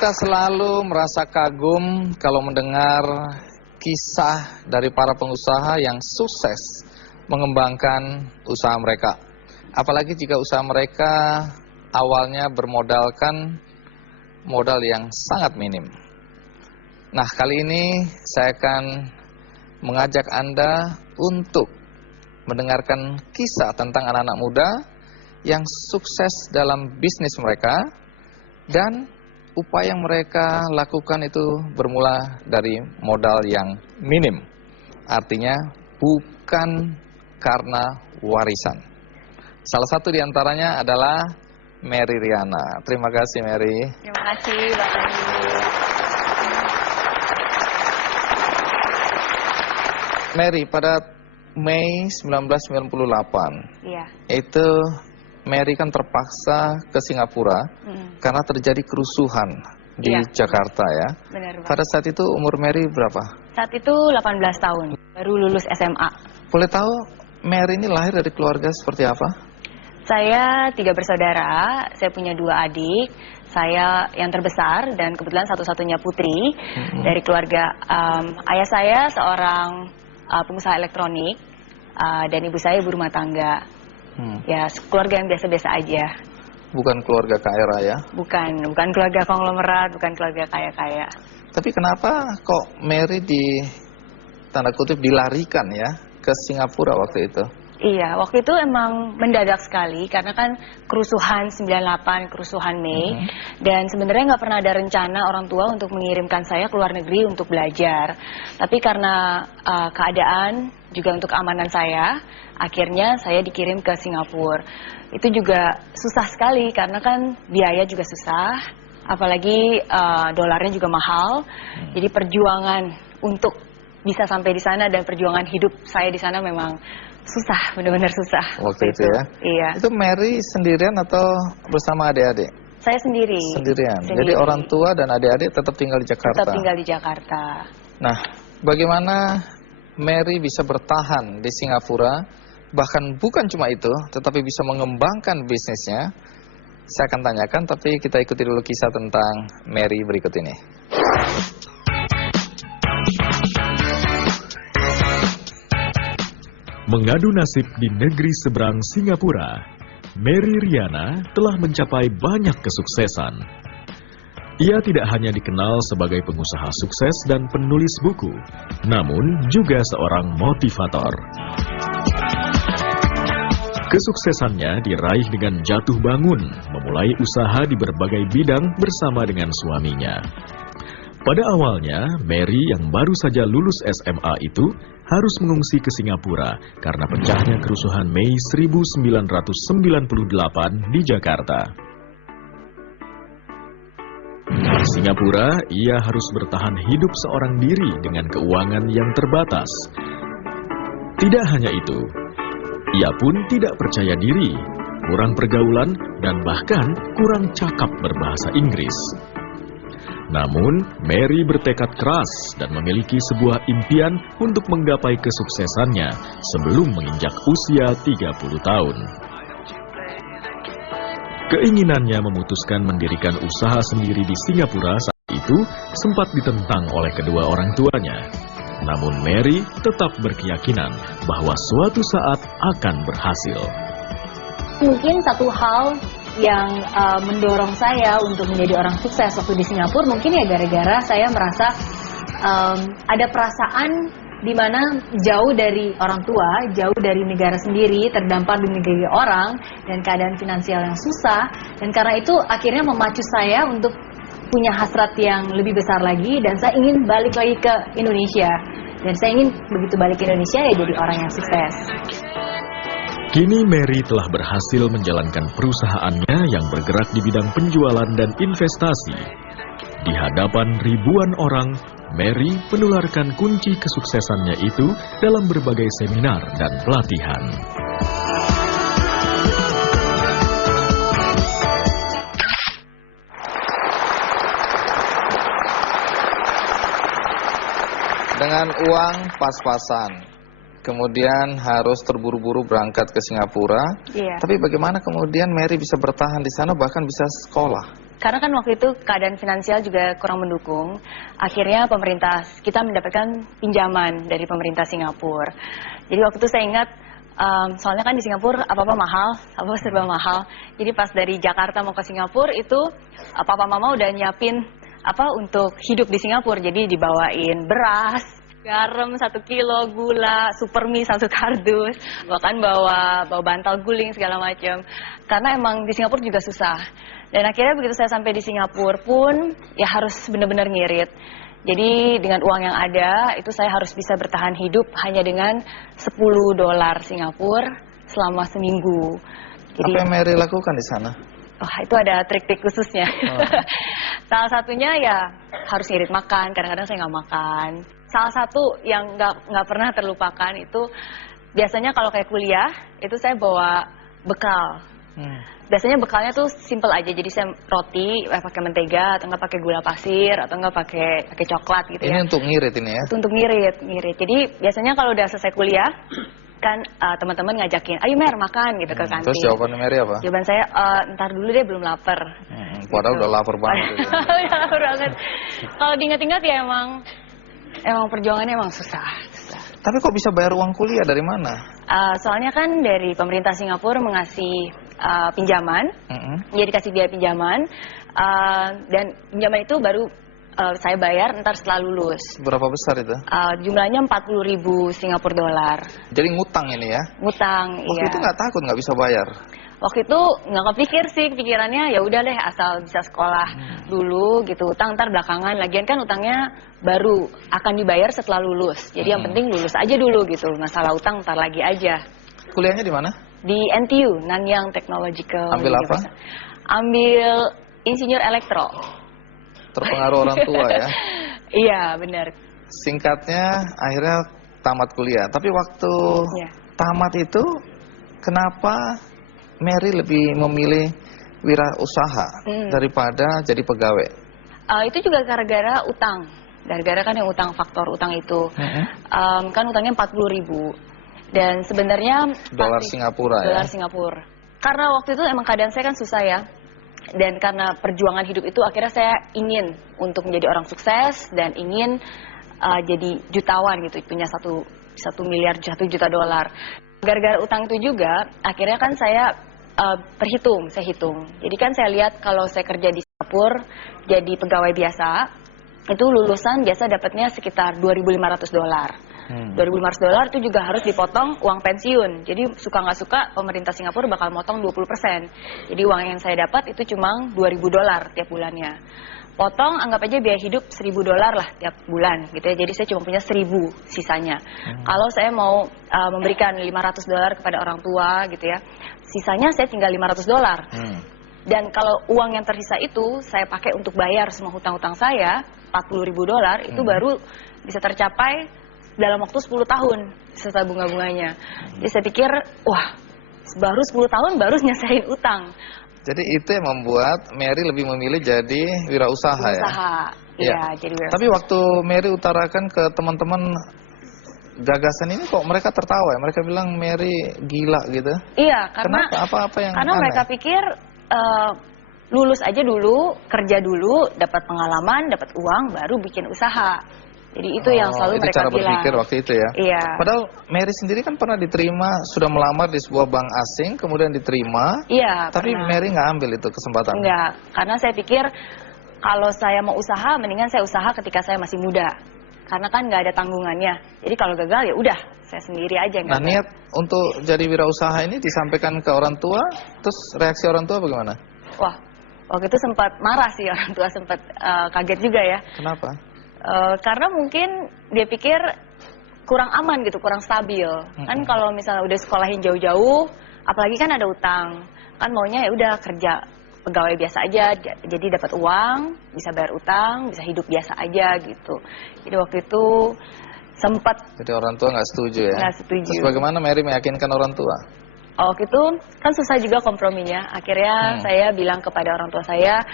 Kita selalu merasa kagum kalau mendengar kisah dari para pengusaha yang sukses mengembangkan usaha mereka. Apalagi jika usaha mereka awalnya bermodalkan modal yang sangat minim. Nah, kali ini saya akan mengajak Anda untuk mendengarkan kisah tentang anak-anak muda yang sukses dalam bisnis mereka dan upaya yang mereka lakukan itu bermula dari modal yang minim. Artinya bukan karena warisan. Salah satu diantaranya adalah Mary Riana. Terima kasih, Mary. Terima kasih, Bapak Ibu. Mary, pada Mei 1998, Iya. itu Mary kan terpaksa ke Singapura karena terjadi kerusuhan di Jakarta ya. Benar, Pak. Pada saat itu umur Mary berapa? Saat itu 18 tahun, baru lulus SMA. Boleh tahu Mary ini lahir dari keluarga seperti apa? Saya 3 bersaudara, saya punya 2 adik. Saya yang terbesar dan kebetulan satu-satunya putri dari keluarga. Ayah saya seorang pengusaha elektronik dan ibu saya ibu rumah tangga. Ya, keluarga yang biasa-biasa aja. Bukan keluarga kaya raya? Bukan keluarga konglomerat, bukan keluarga kaya-kaya. Tapi kenapa kok Mary tanda kutip dilarikan ya ke Singapura waktu itu? Iya, waktu itu emang mendadak sekali karena kan kerusuhan 98, kerusuhan Mei. Dan sebenarnya nggak pernah ada rencana orang tua untuk mengirimkan saya ke luar negeri untuk belajar. Tapi karena keadaan juga untuk keamanan saya, akhirnya saya dikirim ke Singapura. Itu juga susah sekali karena kan biaya juga susah, apalagi dolarnya juga mahal. Jadi perjuangan untuk bisa sampai di sana dan perjuangan hidup saya di sana memang susah, benar-benar susah. Waktu itu ya? Iya. Itu Mary sendirian atau bersama adik-adik? Saya sendiri. Sendirian. Jadi orang tua dan adik-adik tetap tinggal di Jakarta? Tetap tinggal di Jakarta. Nah, bagaimana Mary bisa bertahan di Singapura? Bahkan bukan cuma itu, tetapi bisa mengembangkan bisnisnya. Saya akan tanyakan, tapi kita ikuti dulu kisah tentang Mary berikut ini. Mengadu nasib di negeri seberang Singapura, Mary Riana telah mencapai banyak kesuksesan. Ia tidak hanya dikenal sebagai pengusaha sukses dan penulis buku, namun juga seorang motivator. Kesuksesannya diraih dengan jatuh bangun, memulai usaha di berbagai bidang bersama dengan suaminya. Pada awalnya, Mary yang baru saja lulus SMA itu harus mengungsi ke Singapura karena pecahnya kerusuhan Mei 1998 di Jakarta. Di Singapura, ia harus bertahan hidup seorang diri dengan keuangan yang terbatas. Tidak hanya itu, ia pun tidak percaya diri, kurang pergaulan, dan bahkan kurang cakap berbahasa Inggris. Namun, Mary bertekad keras dan memiliki sebuah impian untuk menggapai kesuksesannya sebelum menginjak usia 30 tahun. Keinginannya memutuskan mendirikan usaha sendiri di Singapura saat itu sempat ditentang oleh kedua orang tuanya. Namun Mary tetap berkeyakinan bahwa suatu saat akan berhasil. Mungkin satu hal yang mendorong saya untuk menjadi orang sukses waktu di Singapura mungkin ya gara-gara saya merasa ada perasaan di mana jauh dari orang tua, jauh dari negara sendiri, terdampar di negeri orang dan keadaan finansial yang susah, dan karena itu akhirnya memacu saya untuk punya hasrat yang lebih besar lagi dan saya ingin balik lagi ke Indonesia, dan saya ingin begitu balik ke Indonesia ya jadi orang yang sukses. Kini Mary telah berhasil menjalankan perusahaannya yang bergerak di bidang penjualan dan investasi. Di hadapan ribuan orang, Mary menularkan kunci kesuksesannya itu dalam berbagai seminar dan pelatihan. Dengan uang pas-pasan, kemudian harus terburu-buru berangkat ke Singapura. Iya. Tapi bagaimana kemudian Mary bisa bertahan di sana bahkan bisa sekolah? karena kan waktu itu keadaan finansial juga kurang mendukung. Akhirnya kita mendapatkan pinjaman dari pemerintah Singapura. Jadi waktu itu saya ingat, soalnya kan di Singapura apa-apa mahal, apa serba mahal. Jadi pas dari Jakarta mau ke Singapura itu papa mama udah nyiapin untuk hidup di Singapura. Jadi dibawain beras, garam 1 kilo, gula, supermi 1 kardus, bahkan bawa bantal guling segala macam. Karena emang di Singapura juga susah. Dan akhirnya begitu saya sampai di Singapura pun ya harus benar-benar ngirit. Jadi dengan uang yang ada itu saya harus bisa bertahan hidup hanya dengan $10 Singapura selama seminggu. Jadi, apa yang Mary lakukan di sana? Wah, itu ada trik-trik khususnya. Salah satunya ya harus ngirit makan, kadang-kadang saya nggak makan. Salah satu yang nggak pernah terlupakan itu biasanya kalau kayak kuliah itu saya bawa bekal. Biasanya bekalnya tuh simple aja, jadi saya roti pakai mentega atau nggak pakai gula pasir atau nggak pakai coklat gitu ya. Ini untuk ngirit ini ya? Itu untuk ngirit. Jadi biasanya kalau udah selesai kuliah kan teman-teman ngajakin, ayo Mer makan gitu ke kantin. Terus jawaban Mary apa? Jawaban saya, ntar dulu deh belum lapar. Padahal gitu. udah lapar banget. Udah lapar banget. Kalau diingat-ingat ya emang perjuangannya emang susah. Tapi kok bisa bayar uang kuliah dari mana? Soalnya kan dari pemerintah Singapura mengasih pinjaman, jadi dikasih biaya pinjaman, dan pinjaman itu baru saya bayar ntar setelah lulus. Berapa besar itu? Jumlahnya 40.000 Singapura dolar. Jadi ngutang ini ya? Ngutang, Waktu iya. itu nggak takut nggak bisa bayar? Waktu itu nggak kepikir sih, pikirannya ya udah deh asal bisa sekolah dulu gitu, utang ntar belakangan. Lagian kan utangnya baru akan dibayar setelah lulus. Jadi yang penting lulus aja dulu gitu, masalah utang ntar lagi aja. Kuliahnya di mana? Di NTU, Nanyang Technological Ambil apa? University. Ambil insinyur elektro. Terpengaruh orang tua ya? Iya benar. Singkatnya akhirnya tamat kuliah. Tapi waktu tamat itu kenapa Mary lebih memilih wirausaha daripada jadi pegawai? Itu juga gara-gara utang. Gara-gara kan yang faktor utang itu. Kan utangnya 40.000. Dan sebenarnya dolar Singapura ya? Dolar Singapura. Karena waktu itu emang keadaan saya kan susah ya. Dan karena perjuangan hidup itu akhirnya saya ingin untuk menjadi orang sukses dan ingin jadi jutawan gitu, punya 1 miliar, 1 juta dolar. Gara-gara utang itu juga akhirnya kan saya saya hitung. Jadi kan saya lihat kalau saya kerja di Singapura jadi pegawai biasa, itu lulusan biasa dapatnya sekitar $2.500. $2.500 itu juga harus dipotong uang pensiun. Jadi suka nggak suka pemerintah Singapura bakal motong 20%. Jadi uang yang saya dapat itu cuma $2.000 tiap bulannya. Potong anggap aja biaya hidup $1.000 lah tiap bulan gitu ya. Jadi saya cuma punya 1.000 sisanya. Kalau saya mau memberikan $500 kepada orang tua gitu ya, sisanya saya tinggal $500. Dan kalau uang yang tersisa itu saya pakai untuk bayar semua hutang-hutang saya, $40.000 itu baru bisa tercapai dalam waktu 10 tahun serta bunga-bunganya. Jadi saya pikir, wah, baru 10 tahun baru nyelesain utang. Jadi itu yang membuat Mary lebih memilih jadi wirausaha ya? Iya, jadi wirausaha. Tapi waktu Mary utarakan ke teman-teman gagasan ini kok mereka tertawa ya? Mereka bilang Mary gila gitu. Iya, karena apa yang karena aneh? mereka pikir lulus aja dulu, kerja dulu, dapat pengalaman, dapat uang, baru bikin usaha. Jadi itu yang selalu itu mereka cara bilang. berpikir waktu itu ya? Iya. Padahal Mary sendiri kan pernah diterima, sudah melamar di sebuah bank asing, kemudian diterima. Iya, tapi pernah. Mary nggak ambil itu kesempatan. Enggak, karena saya pikir kalau saya mau usaha, mendingan saya usaha ketika saya masih muda. Karena kan nggak ada tanggungannya. Jadi kalau gagal ya udah, saya sendiri aja. Nah, niat untuk jadi wirausaha ini disampaikan ke orang tua, terus reaksi orang tua bagaimana? Wah, waktu itu sempat marah sih orang tua, sempat kaget juga ya. Kenapa? Karena mungkin dia pikir kurang aman gitu, kurang stabil. Kan kalau misalnya udah sekolahin jauh-jauh, apalagi kan ada utang, kan maunya ya udah kerja pegawai biasa aja, jadi dapat uang, bisa bayar utang, bisa hidup biasa aja gitu. Jadi waktu itu sempat. Jadi orang tua nggak setuju ya? Nggak setuju. Terus bagaimana Mary meyakinkan orang tua? Waktu itu kan susah juga komprominya. Akhirnya saya bilang kepada orang tua saya,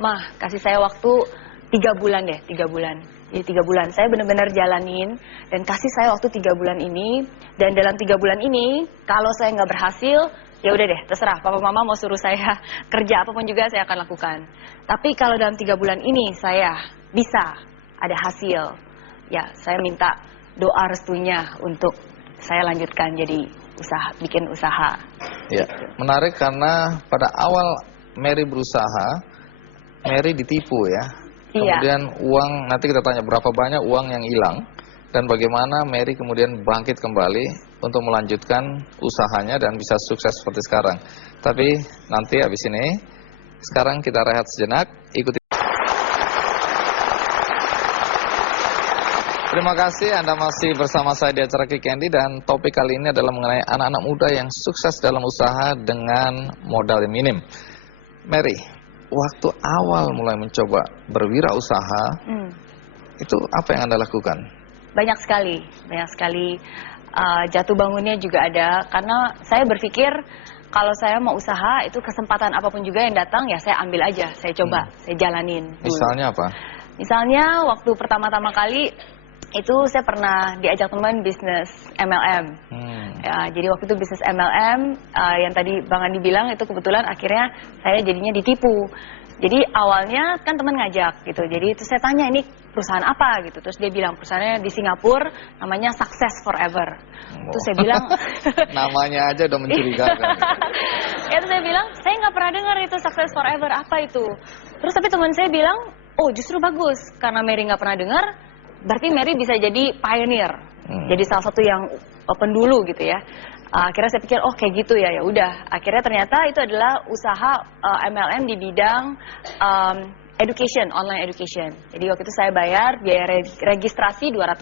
Mah, kasih saya waktu 3 bulan deh, 3 bulan. Jadi 3 bulan, saya benar-benar jalanin dan kasih saya waktu 3 bulan ini. Dan dalam 3 bulan ini, kalau saya nggak berhasil, ya udah deh, terserah papa mama mau suruh saya kerja apapun juga saya akan lakukan. Tapi kalau dalam 3 bulan ini saya bisa ada hasil, ya saya minta doa restunya untuk saya lanjutkan jadi bikin usaha. Ya, menarik karena pada awal Mary berusaha, Mary ditipu ya. Iya. Kemudian uang, nanti kita tanya berapa banyak uang yang hilang dan bagaimana Mary kemudian bangkit kembali untuk melanjutkan usahanya dan bisa sukses seperti sekarang. Tapi nanti habis ini, sekarang kita rehat sejenak, ikuti. Terima kasih Anda masih bersama saya di acara Kick Andy dan topik kali ini adalah mengenai anak-anak muda yang sukses dalam usaha dengan modal yang minim. Mary, waktu awal mulai mencoba berwirausaha, itu apa yang Anda lakukan? Banyak sekali. Jatuh bangunnya juga ada, karena saya berpikir kalau saya mau usaha itu kesempatan apapun juga yang datang ya saya ambil aja, saya coba, saya jalanin dulu. Misalnya apa? Misalnya waktu pertama-tama kali itu saya pernah diajak teman bisnis MLM. Ya, jadi waktu itu bisnis MLM yang tadi Bang Andi bilang itu kebetulan akhirnya saya jadinya ditipu. Jadi awalnya kan teman ngajak gitu. Jadi itu saya tanya ini perusahaan apa gitu. Terus dia bilang perusahaannya di Singapura namanya Success Forever. Terus saya bilang namanya aja udah mencurigakan. Ya terus saya bilang saya nggak pernah dengar itu Success Forever apa itu. Terus tapi teman saya bilang oh justru bagus karena Mary nggak pernah dengar. Berarti Mary bisa jadi pioneer, jadi salah satu yang pendulu gitu ya. Akhirnya saya pikir oh kayak gitu ya, ya udah. Akhirnya ternyata itu adalah usaha MLM di bidang education, online education. Jadi waktu itu saya bayar biaya registrasi $200.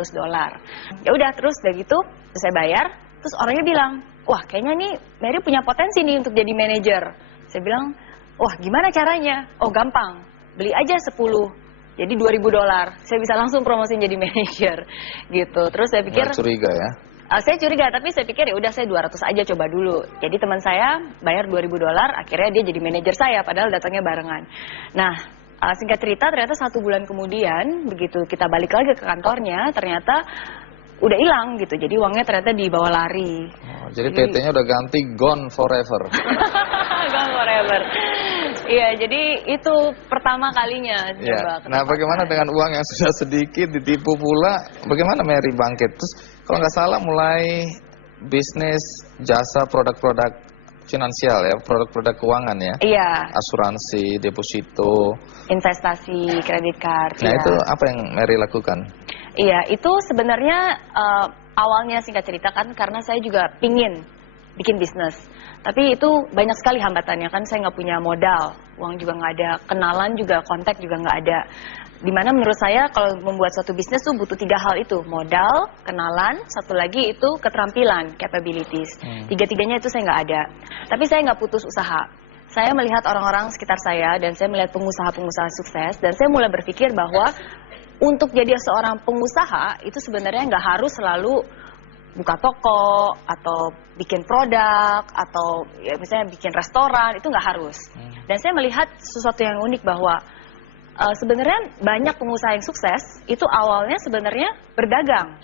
Ya udah terus dari gitu saya bayar, terus orangnya bilang, wah kayaknya nih Mary punya potensi nih untuk jadi manajer. Saya bilang, wah gimana caranya? Oh gampang, beli aja 10. Jadi $2.000, saya bisa langsung promosiin jadi manajer, gitu. Terus saya pikir, curiga ya? Saya curiga, tapi saya pikir ya udah saya 200 aja coba dulu. Jadi teman saya bayar $2.000, akhirnya dia jadi manajer saya, padahal datangnya barengan. Nah, singkat cerita ternyata 1 bulan kemudian, begitu kita balik lagi ke kantornya, ternyata udah hilang gitu. Jadi uangnya ternyata dibawa lari. Oh, jadi PT-nya udah ganti Gone Forever. Gone Forever. Iya, jadi itu pertama kalinya coba. Nah, bagaimana dengan uang yang sudah sedikit ditipu pula? Bagaimana Mary bangkit? Terus kalau nggak salah mulai bisnis jasa produk-produk finansial ya, produk-produk keuangan ya. Iya. Asuransi, deposito, investasi, kredit card. Nah, ya. itu apa yang Mary lakukan? Iya, itu sebenarnya awalnya singkat cerita kan karena saya juga pingin bikin bisnis. Tapi itu banyak sekali hambatannya kan, saya nggak punya modal, uang juga nggak ada, kenalan juga, kontak juga nggak ada. Dimana menurut saya kalau membuat suatu bisnis tuh butuh 3 hal itu, modal, kenalan, satu lagi itu keterampilan, capabilities. Tiga-tiganya itu saya nggak ada. Tapi saya nggak putus usaha. Saya melihat orang-orang sekitar saya dan saya melihat pengusaha-pengusaha sukses dan saya mulai berpikir bahwa untuk jadi seorang pengusaha itu sebenarnya nggak harus selalu buka toko atau bikin produk atau ya misalnya bikin restoran, itu nggak harus. Dan saya melihat sesuatu yang unik bahwa sebenarnya banyak pengusaha yang sukses itu awalnya sebenarnya berdagang.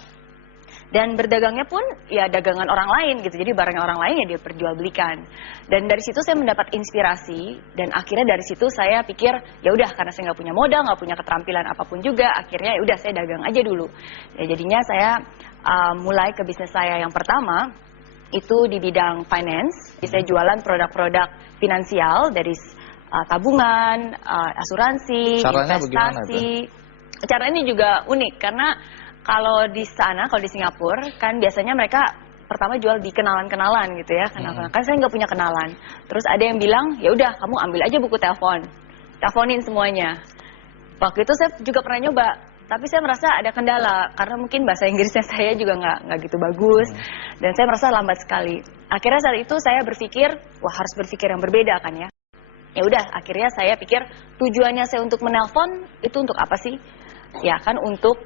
Dan berdagangnya pun ya dagangan orang lain gitu, jadi barangnya orang lain ya dia perjualbelikan. Dan dari situ saya mendapat inspirasi dan akhirnya dari situ saya pikir ya udah karena saya nggak punya modal, nggak punya keterampilan apapun juga, akhirnya ya udah saya dagang aja dulu. Ya, jadinya saya mulai ke bisnis saya yang pertama itu di bidang finance. Saya jualan produk-produk finansial dari tabungan, asuransi, Caranya investasi. Caranya ini juga unik karena kalau di sana, kalau di Singapura, kan biasanya mereka pertama jual di kenalan-kenalan gitu ya. Kenalan. Kan saya nggak punya kenalan. Terus ada yang bilang, ya udah kamu ambil aja buku telepon. Teleponin semuanya. Waktu itu saya juga pernah nyoba. Tapi saya merasa ada kendala. Karena mungkin bahasa Inggrisnya saya juga nggak gitu bagus. Dan saya merasa lambat sekali. Akhirnya saat itu saya berpikir, wah harus berpikir yang berbeda kan ya. Ya udah, akhirnya saya pikir tujuannya saya untuk menelpon itu untuk apa sih? Ya kan untuk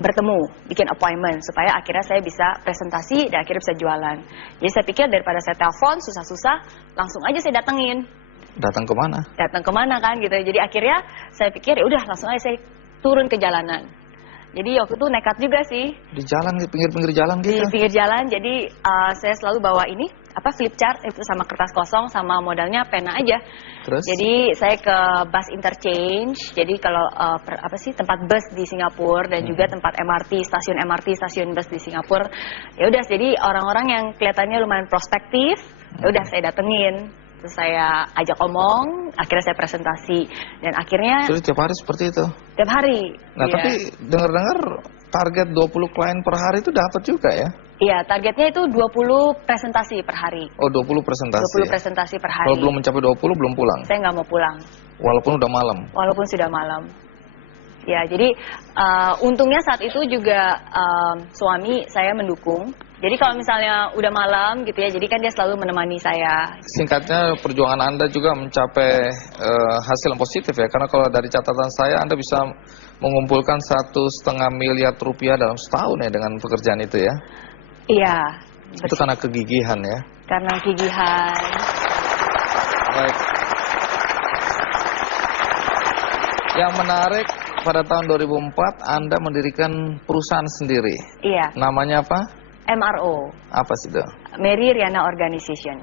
bertemu, bikin appointment supaya akhirnya saya bisa presentasi dan akhirnya bisa jualan. Jadi saya pikir daripada saya telepon susah-susah, langsung aja saya datengin. Datang ke mana? Datang kemana kan gitu. Jadi akhirnya saya pikir ya udah langsung aja saya turun ke jalanan. Jadi waktu itu nekat juga sih. Di jalan, di pinggir-pinggir jalan Di gitu? pinggir jalan, jadi saya selalu bawa ini, flip chart itu sama kertas kosong sama modalnya pena aja. Terus? Jadi saya ke bus interchange, jadi kalau tempat bus di Singapura dan juga tempat MRT, stasiun bus di Singapura. Ya udah, jadi orang-orang yang kelihatannya lumayan prospektif, ya udah saya datengin. Terus saya ajak omong, akhirnya saya presentasi dan akhirnya Jadi tiap hari seperti itu? tiap hari. Nah, iya. tapi dengar-dengar target 20 klien per hari itu dapat juga ya? Iya, targetnya itu 20 presentasi per hari. Oh, 20 presentasi. 20 presentasi per hari. Kalau belum mencapai 20 belum pulang? Saya nggak mau pulang, Walaupun udah malam? walaupun sudah malam. Ya, jadi untungnya saat itu juga suami saya mendukung. Jadi kalau misalnya udah malam gitu ya, jadi kan dia selalu menemani saya. Singkatnya, perjuangan Anda juga mencapai hasil yang positif ya? Karena kalau dari catatan saya, Anda bisa mengumpulkan 1,5 miliar rupiah dalam setahun ya dengan pekerjaan itu ya? Iya. Itu karena kegigihan ya? Karena kegigihan. Baik. Yang menarik, pada tahun 2004 Anda mendirikan perusahaan sendiri. Iya. Namanya apa? MRO. Apa sih itu? Mary Riana Organization.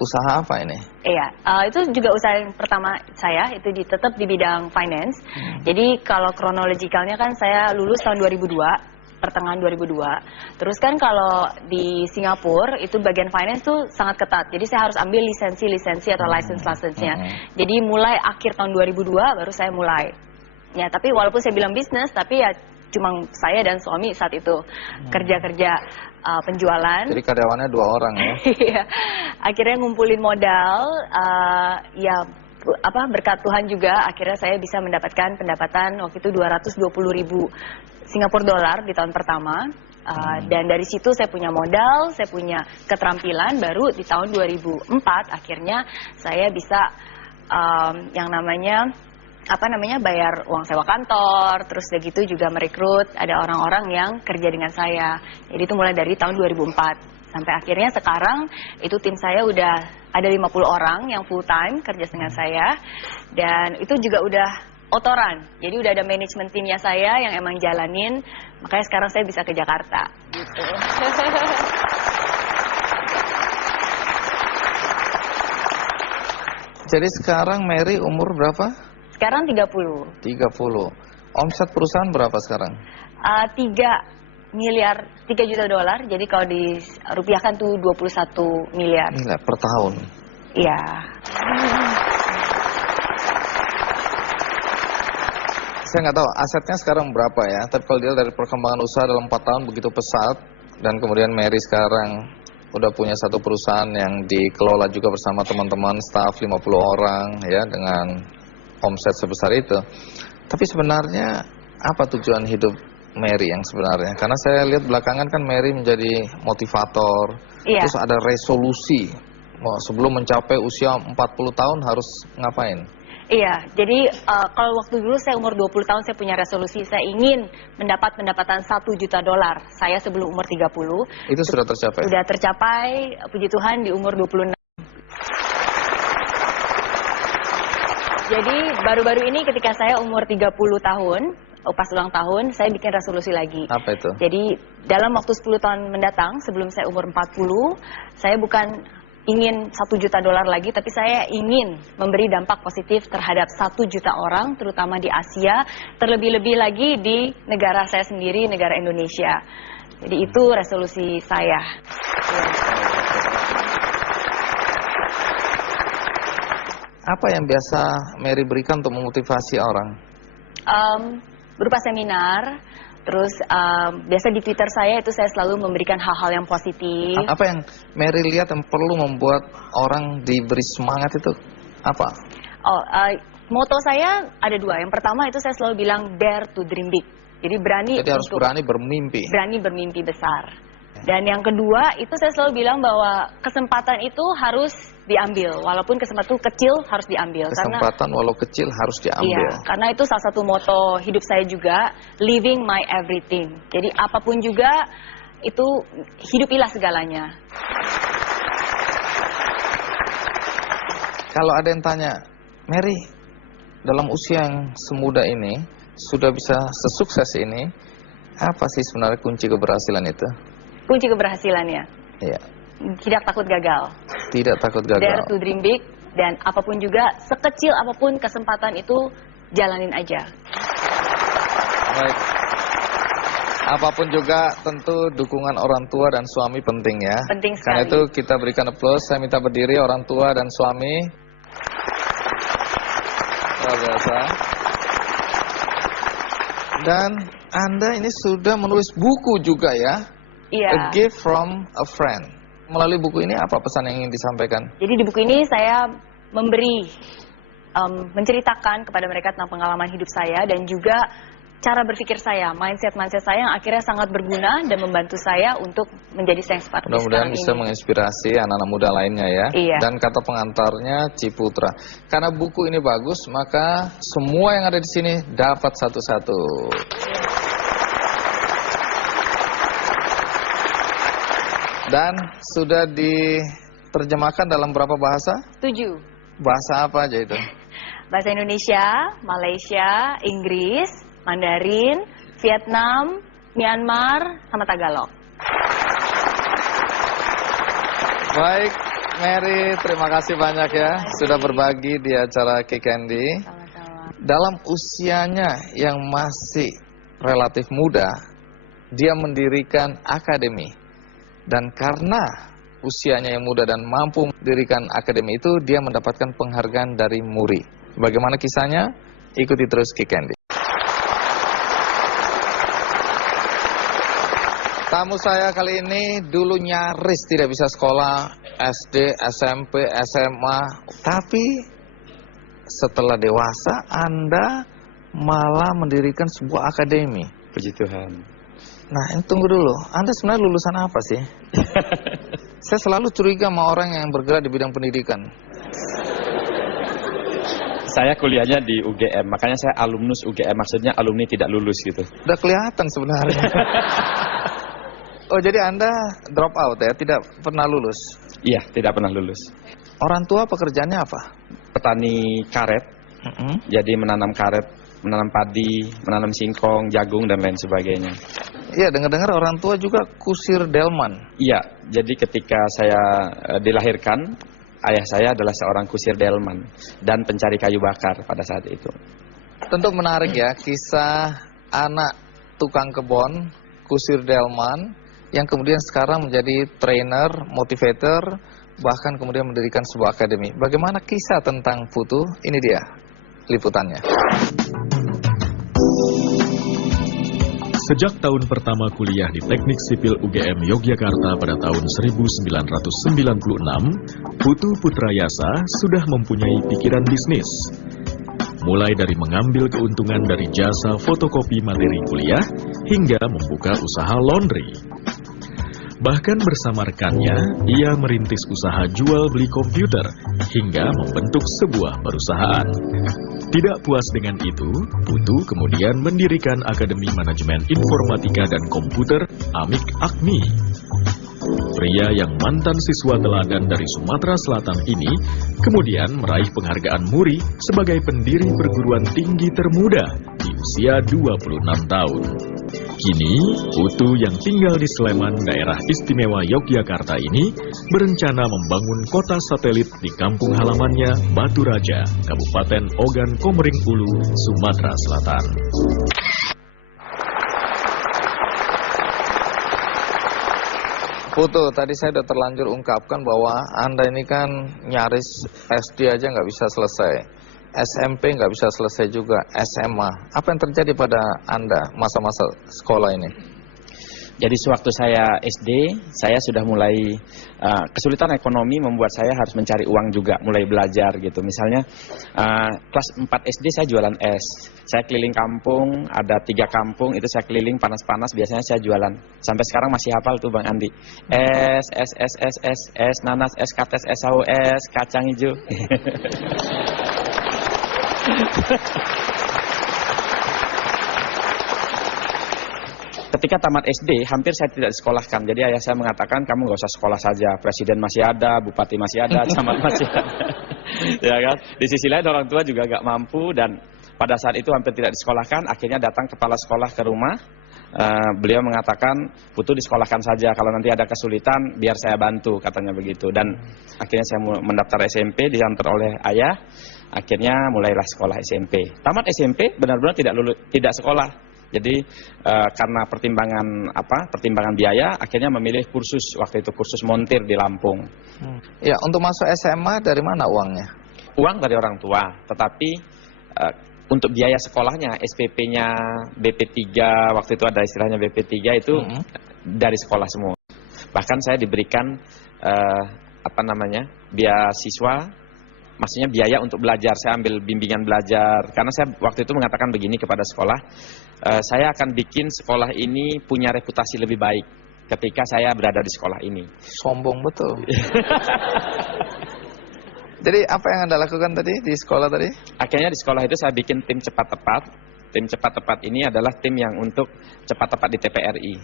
Usaha apa ini? Iya, itu juga usaha yang pertama saya, itu tetap di bidang finance. Jadi kalau kronologikalnya kan saya lulus tahun 2002, pertengahan 2002. Terus kan kalau di Singapura itu bagian finance tuh sangat ketat. Jadi saya harus ambil lisensi atau license-nya. Jadi mulai akhir tahun 2002 baru saya mulai. Ya, tapi walaupun saya bilang bisnis, tapi ya cuma saya dan suami saat itu kerja penjualan. Jadi karyawannya 2 orang ya? Iya. Akhirnya ngumpulin modal, berkat Tuhan juga akhirnya saya bisa mendapatkan pendapatan waktu itu 220.000 Singapura dolar di tahun pertama. Dan dari situ saya punya modal, saya punya keterampilan, baru di tahun 2004 akhirnya saya bisa yang namanya bayar uang sewa kantor, terus udah gitu juga merekrut ada orang-orang yang kerja dengan saya. Jadi itu mulai dari tahun 2004 sampai akhirnya sekarang itu tim saya udah ada 50 orang yang full time kerja dengan saya, dan itu juga udah otoran. Jadi udah ada manajemen timnya saya yang emang jalanin, makanya sekarang saya bisa ke Jakarta gitu. Jadi sekarang Mary umur berapa? Sekarang 30. 30. Omset perusahaan berapa sekarang? 3 juta dolar, jadi kalau dirupiahkan tuh 21 miliar. Gila, per tahun? Iya. Saya nggak tahu asetnya sekarang berapa ya, tapi kalau dilihat dari perkembangan usaha dalam 4 tahun begitu pesat, dan kemudian Mary sekarang udah punya satu perusahaan yang dikelola juga bersama teman-teman staff 50 orang ya, dengan omset sebesar itu. Tapi sebenarnya apa tujuan hidup Mary yang sebenarnya? Karena saya lihat belakangan kan Mary menjadi motivator. Iya. Terus ada resolusi. Sebelum mencapai usia 40 tahun harus ngapain? Iya, jadi kalau waktu dulu saya umur 20 tahun saya punya resolusi, saya ingin mendapat pendapatan 1 juta dolar. Saya sebelum umur 30. Itu sudah tercapai? Sudah tercapai, puji Tuhan, di umur 26. Jadi baru-baru ini ketika saya umur 30 tahun, pas ulang tahun, saya bikin resolusi lagi. Apa itu? Jadi dalam waktu 10 tahun mendatang, sebelum saya umur 40, saya bukan ingin 1 juta dolar lagi, tapi saya ingin memberi dampak positif terhadap 1 juta orang, terutama di Asia, terlebih-lebih lagi di negara saya sendiri, negara Indonesia. Jadi itu resolusi saya. Apa yang biasa Mary berikan untuk memotivasi orang? Berupa seminar, terus biasa di Twitter saya itu saya selalu memberikan hal-hal yang positif. Apa yang Mary lihat yang perlu membuat orang diberi semangat itu apa? Moto saya ada 2. Yang pertama itu saya selalu bilang dare to dream big. Jadi harus berani bermimpi. Berani bermimpi besar. Dan yang kedua itu saya selalu bilang bahwa kesempatan itu harus diambil, walaupun kesempatan itu kecil harus diambil. Kesempatan walau kecil harus diambil. Iya, karena itu salah satu moto hidup saya juga, living my everything. Jadi apapun juga itu hidupilah segalanya. Kalau ada yang tanya, Mary, dalam usia yang semuda ini, sudah bisa sesukses ini, apa sih sebenarnya kunci keberhasilan itu? Kunci keberhasilannya, Iya, tidak takut gagal. tidak takut Dare gagal. to dream big, dan apapun juga, sekecil apapun kesempatan itu, jalanin aja. Baik. Apapun juga tentu dukungan orang tua dan suami penting ya. Penting Karena sekali. itu kita berikan aplaus. Saya minta berdiri orang tua dan suami. Luar biasa. Dan Anda ini sudah menulis buku juga ya. Iya. A Gift from a Friend. Melalui buku ini apa pesan yang ingin disampaikan? Jadi di buku ini saya menceritakan kepada mereka tentang pengalaman hidup saya dan juga cara berpikir saya, mindset saya yang akhirnya sangat berguna dan membantu saya untuk menjadi saya yang seperti Mudah-mudahan sekarang bisa ini. menginspirasi anak-anak muda lainnya ya. Iya. Dan kata pengantarnya Ciputra. Karena buku ini bagus, maka semua yang ada di sini dapat satu-satu. Dan sudah diterjemahkan dalam berapa bahasa? 7. Bahasa apa aja itu? Bahasa Indonesia, Malaysia, Inggris, Mandarin, Vietnam, Myanmar, sama Tagalog. Baik, Mary, terima kasih banyak ya sudah berbagi di acara Kikendi. Sama-sama. Dalam usianya yang masih relatif muda, dia mendirikan akademi. Dan karena usianya yang muda dan mampu mendirikan akademi itu, dia mendapatkan penghargaan dari Muri. Bagaimana kisahnya? Ikuti terus Kikendi. Tamu saya kali ini dulu nyaris tidak bisa sekolah SD, SMP, SMA. Tapi setelah dewasa Anda malah mendirikan sebuah akademi. Puji Tuhan. Nah, tunggu dulu. Anda sebenarnya lulusan apa sih? Saya selalu curiga sama orang yang bergerak di bidang pendidikan. Saya kuliahnya di UGM, makanya saya alumnus UGM, maksudnya alumni tidak lulus gitu. Udah kelihatan sebenarnya. Oh, jadi Anda drop out ya, tidak pernah lulus. Iya, tidak pernah lulus. Orang tua pekerjaannya apa? Petani karet, jadi menanam karet, menanam padi, menanam singkong, jagung, dan lain sebagainya. Iya, dengar-dengar orang tua juga kusir delman. Iya, jadi ketika saya dilahirkan, ayah saya adalah seorang kusir delman dan pencari kayu bakar pada saat itu. Tentu menarik ya, kisah anak tukang kebun, kusir delman, yang kemudian sekarang menjadi trainer, motivator, bahkan kemudian mendirikan sebuah akademi. Bagaimana kisah tentang Putu? Ini dia liputannya. Sejak tahun pertama kuliah di Teknik Sipil UGM Yogyakarta pada tahun 1996, Putu Putrayasa sudah mempunyai pikiran bisnis. Mulai dari mengambil keuntungan dari jasa fotokopi materi kuliah hingga membuka usaha laundry. Bahkan bersama rekannya, ia merintis usaha jual beli komputer hingga membentuk sebuah perusahaan. Tidak puas dengan itu, Putu kemudian mendirikan Akademi Manajemen Informatika dan Komputer Amik Akmi. Pria yang mantan siswa teladan dari Sumatera Selatan ini kemudian meraih penghargaan Muri sebagai pendiri perguruan tinggi termuda di usia 26 tahun. Kini, Putu yang tinggal di Sleman, daerah istimewa Yogyakarta ini berencana membangun kota satelit di kampung halamannya Batu Raja, Kabupaten Ogan Komering Ulu, Sumatera Selatan. Putu, tadi saya sudah terlanjur ungkapkan bahwa Anda ini kan nyaris SD aja nggak bisa selesai. SMP nggak bisa selesai juga, SMA. Apa yang terjadi pada Anda masa-masa sekolah ini? Jadi sewaktu saya SD, saya sudah mulai kesulitan ekonomi membuat saya harus mencari uang juga, mulai belajar gitu. Misalnya kelas 4 SD saya jualan es. Saya keliling kampung, ada 3 kampung, itu saya keliling panas-panas, biasanya saya jualan. Sampai sekarang masih hafal tuh Bang Andi. Es, nanas, es kates, es sawo, es kacang hijau. Ketika tamat SD, hampir saya tidak disekolahkan. Jadi ayah saya mengatakan, kamu nggak usah sekolah saja. Presiden masih ada, bupati masih ada, camat masih ada. Ya kan? Di sisi lain orang tua juga nggak mampu dan pada saat itu hampir tidak disekolahkan, akhirnya datang kepala sekolah ke rumah. Beliau mengatakan, Putu disekolahkan saja, kalau nanti ada kesulitan biar saya bantu, katanya begitu. Dan akhirnya saya mendaftar SMP, diantar oleh ayah. Akhirnya mulailah sekolah SMP. Tamat SMP benar-benar tidak sekolah. Jadi karena pertimbangan biaya, akhirnya memilih kursus, waktu itu kursus montir di Lampung. Ya, untuk masuk SMA dari mana uangnya? Uang dari orang tua, tetapi untuk biaya sekolahnya, SPP-nya, BP3, waktu itu ada istilahnya BP3 itu dari sekolah semua. Bahkan saya diberikan beasiswa, maksudnya biaya untuk belajar. Saya ambil bimbingan belajar, karena saya waktu itu mengatakan begini kepada sekolah, saya akan bikin sekolah ini punya reputasi lebih baik ketika saya berada di sekolah ini. Sombong betul. Jadi apa yang Anda lakukan tadi di sekolah tadi? Akhirnya di sekolah itu saya bikin tim cepat tepat. Tim cepat tepat ini adalah tim yang untuk cepat tepat di TPRI.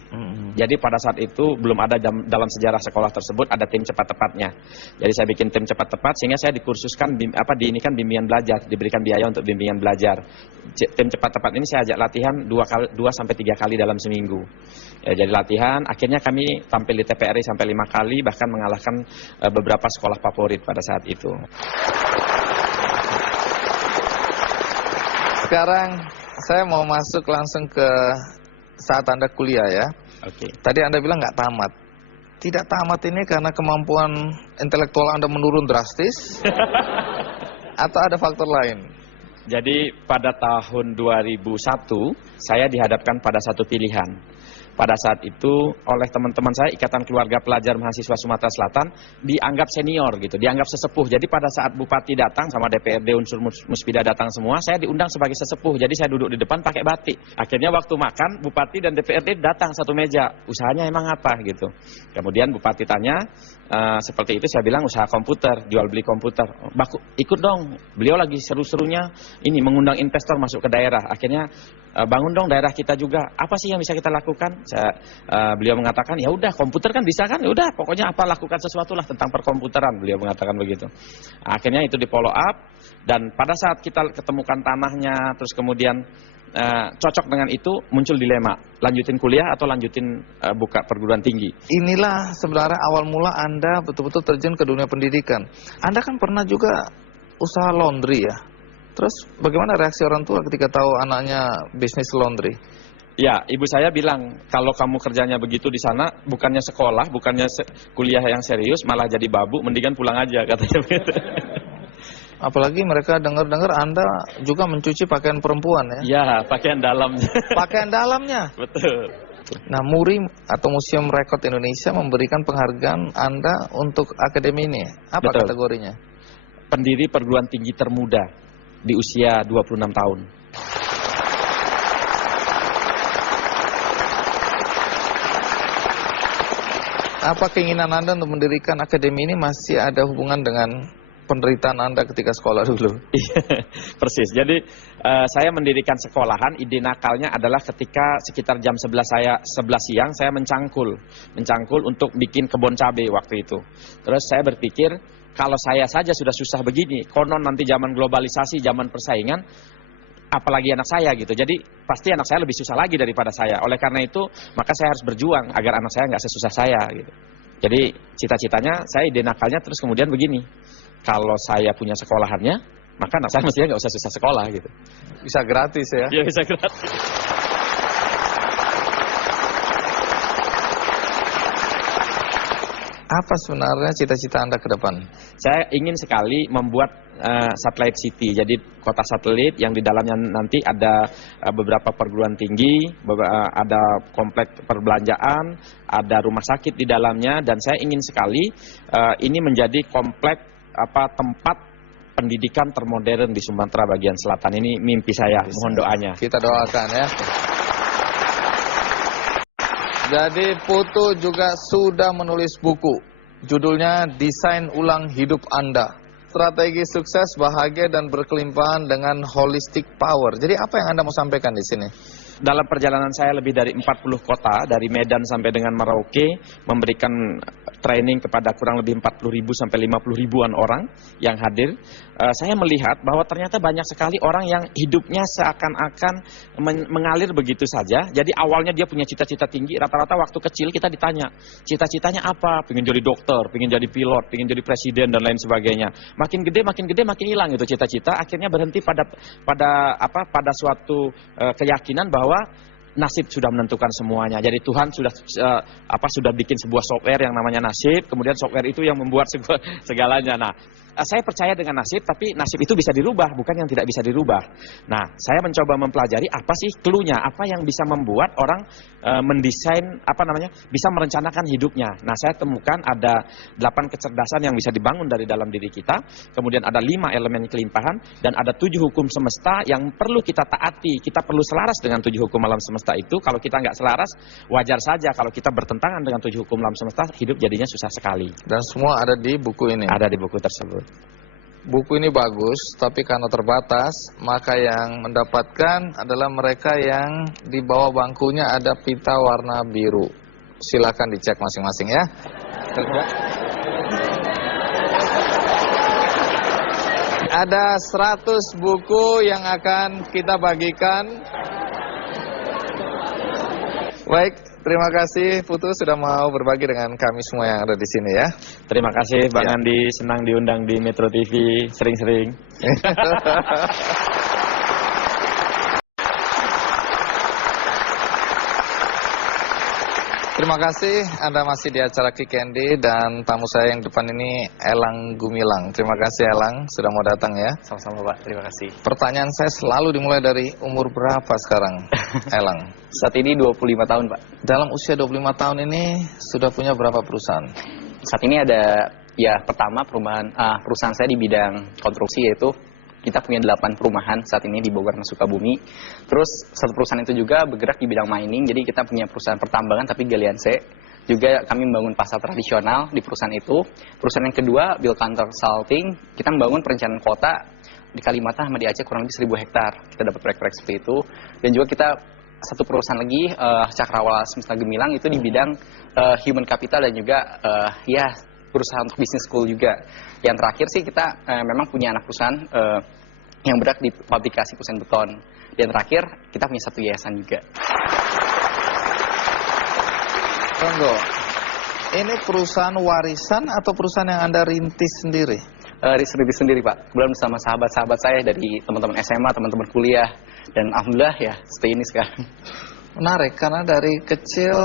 Jadi pada saat itu belum ada dalam sejarah sekolah tersebut ada tim cepat tepatnya. Jadi saya bikin tim cepat tepat sehingga saya dikursuskan diinikan bimbingan belajar, diberikan biaya untuk bimbingan belajar. Tim cepat tepat ini saya ajak latihan 2 sampai 3 kali dalam seminggu. Ya, jadi latihan, akhirnya kami tampil di TPRI sampai 5 kali, bahkan mengalahkan beberapa sekolah favorit pada saat itu. Sekarang saya mau masuk langsung ke saat Anda kuliah ya. Oke. Tadi Anda bilang nggak tamat. Tidak tamat ini karena kemampuan intelektual Anda menurun drastis? Atau ada faktor lain? Jadi pada tahun 2001 saya dihadapkan pada satu pilihan. Pada saat itu oleh teman-teman saya, Ikatan Keluarga Pelajar Mahasiswa Sumatera Selatan, dianggap senior gitu, dianggap sesepuh. Jadi pada saat Bupati datang sama DPRD unsur Muspida datang semua, saya diundang sebagai sesepuh. Jadi saya duduk di depan pakai batik. Akhirnya waktu makan, Bupati dan DPRD datang satu meja. Usahanya emang apa gitu. Kemudian Bupati tanya, seperti itu saya bilang usaha komputer, jual beli komputer. Ikut dong, beliau lagi seru-serunya ini mengundang investor masuk ke daerah. Akhirnya bangun dong daerah kita juga. Apa sih yang bisa kita lakukan? Beliau mengatakan, ya udah komputer kan bisa kan, ya udah pokoknya apa lakukan sesuatu lah tentang perkomputeran. Beliau mengatakan begitu. Akhirnya itu di follow up, dan pada saat kita ketemukan tanahnya, terus kemudian cocok dengan itu, muncul dilema, lanjutin kuliah atau lanjutin buka perguruan tinggi. Inilah sebenarnya awal mula Anda betul-betul terjun ke dunia pendidikan. Anda kan pernah juga usaha laundry ya. Terus bagaimana reaksi orang tua ketika tahu anaknya bisnis laundry? Ya, ibu saya bilang, kalau kamu kerjanya begitu di sana, bukannya sekolah, bukannya kuliah yang serius, malah jadi babu, mendingan pulang aja, katanya begitu. Apalagi mereka dengar-dengar Anda juga mencuci pakaian perempuan ya? Ya, pakaian dalamnya. Pakaian dalamnya? Betul. Nah, MURI atau Museum Rekod Indonesia memberikan penghargaan Anda untuk akademi ini. Apa Betul. kategorinya? Pendiri perguruan tinggi termuda di usia 26 tahun. Apa keinginan Anda untuk mendirikan akademi ini masih ada hubungan dengan penderitaan Anda ketika sekolah dulu? Persis. Jadi saya mendirikan sekolahan, ide nakalnya adalah ketika sekitar jam 11 siang saya mencangkul untuk bikin kebun cabai waktu itu. Terus saya berpikir, kalau saya saja sudah susah begini, konon nanti zaman globalisasi, zaman persaingan, apalagi anak saya gitu. Jadi pasti anak saya lebih susah lagi daripada saya. Oleh karena itu, maka saya harus berjuang agar anak saya nggak sesusah saya gitu. Jadi cita-citanya, saya ide nakalnya terus kemudian begini. Kalau saya punya sekolahannya, maka anak saya mestinya nggak usah susah sekolah gitu. Bisa gratis ya? Iya, bisa gratis. Apa sebenarnya cita-cita Anda ke depan? Saya ingin sekali membuat satellite city, jadi kota satelit yang di dalamnya nanti ada beberapa perguruan tinggi, ada komplek perbelanjaan, ada rumah sakit di dalamnya, dan saya ingin sekali ini menjadi komplek tempat pendidikan termodern di Sumatera bagian selatan. Ini mimpi saya, mohon doanya. Kita doakan ya. Jadi Putu juga sudah menulis buku, judulnya Desain Ulang Hidup Anda. Strategi sukses, bahagia dan berkelimpahan dengan holistic power. Jadi apa yang Anda mau sampaikan di sini? Dalam perjalanan saya lebih dari 40 kota, dari Medan sampai dengan Merauke, memberikan training kepada kurang lebih 40.000 sampai 50.000-an orang yang hadir. Saya melihat bahwa ternyata banyak sekali orang yang hidupnya seakan-akan mengalir begitu saja. Jadi awalnya dia punya cita-cita tinggi, rata-rata waktu kecil kita ditanya, cita-citanya apa? Pengen jadi dokter, pengen jadi pilot, pengen jadi presiden dan lain sebagainya. Makin gede makin hilang itu cita-cita, akhirnya berhenti pada suatu keyakinan bahwa nasib sudah menentukan semuanya. Jadi Tuhan sudah bikin sebuah software yang namanya nasib, kemudian software itu yang membuat segalanya. Nah, saya percaya dengan nasib, tapi nasib itu bisa dirubah, bukan yang tidak bisa dirubah. Nah, saya mencoba mempelajari apa sih clue-nya, apa yang bisa membuat orang mendesain, bisa merencanakan hidupnya. Nah, saya temukan ada 8 kecerdasan yang bisa dibangun dari dalam diri kita, kemudian ada 5 elemen kelimpahan, dan ada 7 hukum semesta yang perlu kita taati. Kita perlu selaras dengan 7 hukum alam semesta itu. Kalau kita nggak selaras, wajar saja kalau kita bertentangan dengan 7 hukum alam semesta, hidup jadinya susah sekali. Dan semua ada di buku ini? Ada di buku tersebut. Buku ini bagus, tapi karena terbatas, maka yang mendapatkan adalah mereka yang di bawah bangkunya ada pita warna biru. Silakan dicek masing-masing ya. Ada 100 buku yang akan kita bagikan. Baik, terima kasih Putu sudah mau berbagi dengan kami semua yang ada di sini ya. Terima kasih Bang Andi, senang diundang di Metro TV sering-sering. Terima kasih Anda masih di acara Kick Candy dan tamu saya yang depan ini Elang Gumilang. Terima kasih Elang sudah mau datang ya. Sama-sama Pak, terima kasih. Pertanyaan saya selalu dimulai dari umur berapa sekarang Elang? Saat ini 25 tahun Pak. Dalam usia 25 tahun ini sudah punya berapa perusahaan? Saat ini ada, pertama perusahaan saya di bidang konstruksi, yaitu kita punya 8 perumahan saat ini di Bogor dan Sukabumi. Terus satu perusahaan itu juga bergerak di bidang mining, jadi kita punya perusahaan pertambangan tapi galian C. Juga kami membangun pasar tradisional di perusahaan itu. Perusahaan yang kedua, Bilkan Consulting, kita membangun perencanaan kota di Kalimantan sama di Aceh kurang lebih 1.000 hektar. Kita dapat proyek-proyek seperti itu. Dan juga kita satu perusahaan lagi, Cakrawala Semesta Gemilang, itu di bidang human capital dan juga berusaha untuk business school juga. Yang terakhir sih kita memang punya anak perusahaan yang bergerak di fabrikasi kusen beton. Dan terakhir kita punya satu yayasan juga. Tunggu, ini perusahaan warisan atau perusahaan yang Anda rintis sendiri? Rintis sendiri Pak. Kebetulan bersama sahabat-sahabat saya dari teman-teman SMA, teman-teman kuliah. Dan alhamdulillah stay ini sekarang. Menarik karena dari kecil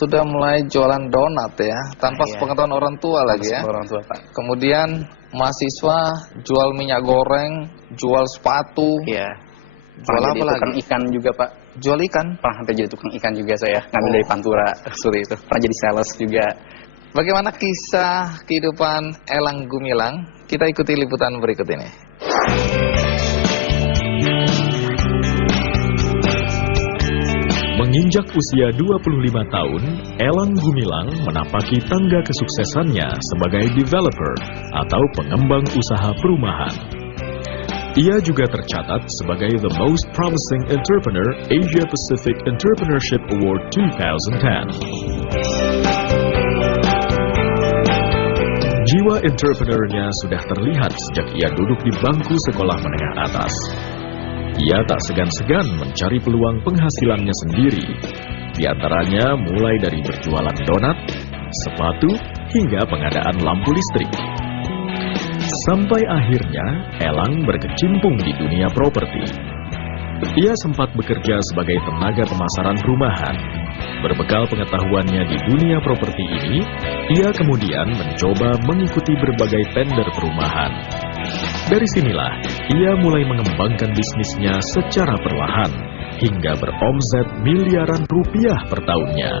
sudah mulai jualan donat ya, tanpa sepengetahuan orang tua lagi ya. Orang tua Pak. Kemudian mahasiswa jual minyak goreng, jual sepatu. Iya. Jual apa lagi? Tukang ikan juga Pak. Jual ikan? Pernah hampir jadi tukang ikan juga saya. Ngambil dari Pantura seperti itu. Pernah jadi sales juga. Bagaimana kisah kehidupan Elang Gumilang? Kita ikuti liputan berikut ini. Menginjak usia 25 tahun, Elang Gumilang menapaki tangga kesuksesannya sebagai developer atau pengembang usaha perumahan. Ia juga tercatat sebagai The Most Promising Entrepreneur Asia Pacific Entrepreneurship Award 2010. Jiwa entrepreneurnya sudah terlihat sejak ia duduk di bangku sekolah menengah atas. Ia tak segan-segan mencari peluang penghasilannya sendiri, di antaranya mulai dari berjualan donat, sepatu, hingga pengadaan lampu listrik. Sampai akhirnya, Elang berkecimpung di dunia properti. Ia sempat bekerja sebagai tenaga pemasaran rumahan. Berbekal pengetahuannya di dunia properti ini, ia kemudian mencoba mengikuti berbagai tender perumahan. Dari sinilah, ia mulai mengembangkan bisnisnya secara perlahan, hingga beromzet miliaran rupiah per tahunnya.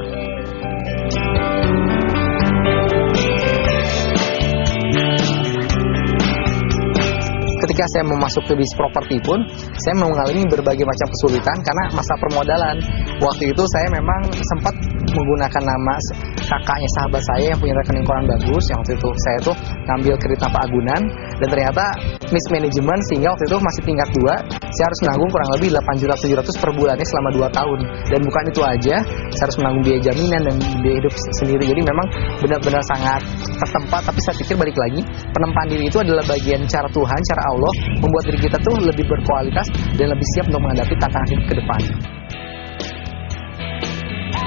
Ketika saya mau masuk ke bisnis properti pun, saya mengalami berbagai macam kesulitan karena masa permodalan. waktu itu saya memang sempat menggunakan nama kakaknya sahabat saya yang punya rekening koran bagus. Yang waktu itu saya tuh ngambil kredit tanpa agunan dan ternyata mismanagement sehingga waktu itu masih tingkat 2 saya harus menanggung kurang lebih 8.700.000 per bulannya selama 2 tahun. Dan bukan itu aja, saya harus menanggung biaya jaminan dan biaya hidup sendiri. Jadi memang benar-benar sangat tertempa. Tapi saya pikir balik lagi, penempaan diri itu adalah bagian cara Tuhan, cara Allah membuat diri kita tuh lebih berkualitas dan lebih siap untuk menghadapi tantangan hidup ke depan.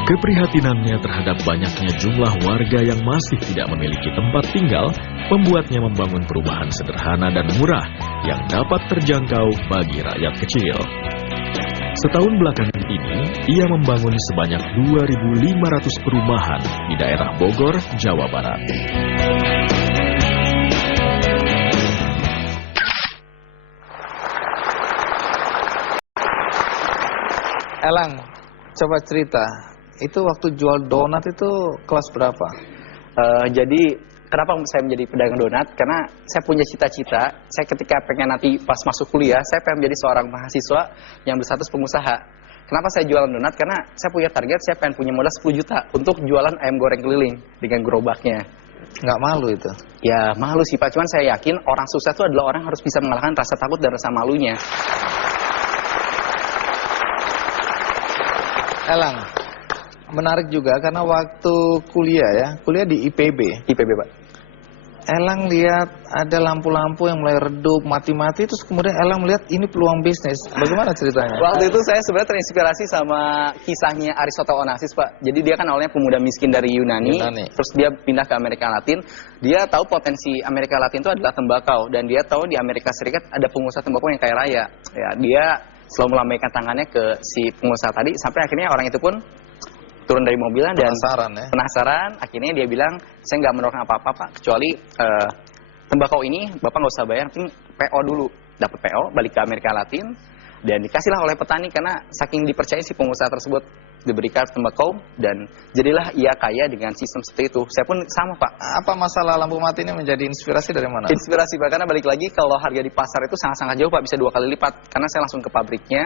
Keprihatinannya terhadap banyaknya jumlah warga yang masih tidak memiliki tempat tinggal membuatnya membangun perumahan sederhana dan murah yang dapat terjangkau bagi rakyat kecil. Setahun belakangan ini, ia membangun sebanyak 2.500 perumahan di daerah Bogor, Jawa Barat. Elang, coba cerita. Itu waktu jual donat itu kelas berapa? Jadi kenapa saya menjadi pedagang donat? Karena saya punya cita-cita. Saya ketika pengen nanti pas masuk kuliah, saya pengen menjadi seorang mahasiswa yang berstatus pengusaha. Kenapa saya jualan donat? Karena saya punya target, saya pengen punya modal 10 juta untuk jualan ayam goreng keliling dengan gerobaknya. Nggak malu itu? Ya malu sih Pak, cuman saya yakin orang sukses itu adalah orang yang harus bisa mengalahkan rasa takut dan rasa malunya. Elang, menarik juga karena waktu kuliah di IPB. IPB Pak. Elang lihat ada lampu-lampu yang mulai redup, mati-mati, terus kemudian Elang melihat ini peluang bisnis. Bagaimana ceritanya? Waktu itu saya sebenarnya terinspirasi sama kisahnya Aristotle Onassis Pak. Jadi dia kan awalnya pemuda miskin dari Yunani, terus dia pindah ke Amerika Latin. Dia tahu potensi Amerika Latin itu adalah tembakau, dan dia tahu di Amerika Serikat ada pengusaha tembakau yang kaya raya. Ya, dia selalu melambaikan tangannya ke si pengusaha tadi, sampai akhirnya orang itu pun turun dari mobilnya dan penasaran. Akhirnya dia bilang, saya nggak menawarkan apa-apa Pak, kecuali tembakau ini Bapak nggak usah bayar, penting PO dulu. Dapat PO, balik ke Amerika Latin, dan dikasihlah oleh petani karena saking dipercaya si pengusaha tersebut, diberikan tembakau dan jadilah ia kaya dengan sistem seperti itu. Saya pun sama Pak. Apa masalah lampu mati ini menjadi inspirasi dari mana? Inspirasi Pak, karena balik lagi kalau harga di pasar itu sangat-sangat jauh Pak, bisa 2 kali lipat. Karena saya langsung ke pabriknya,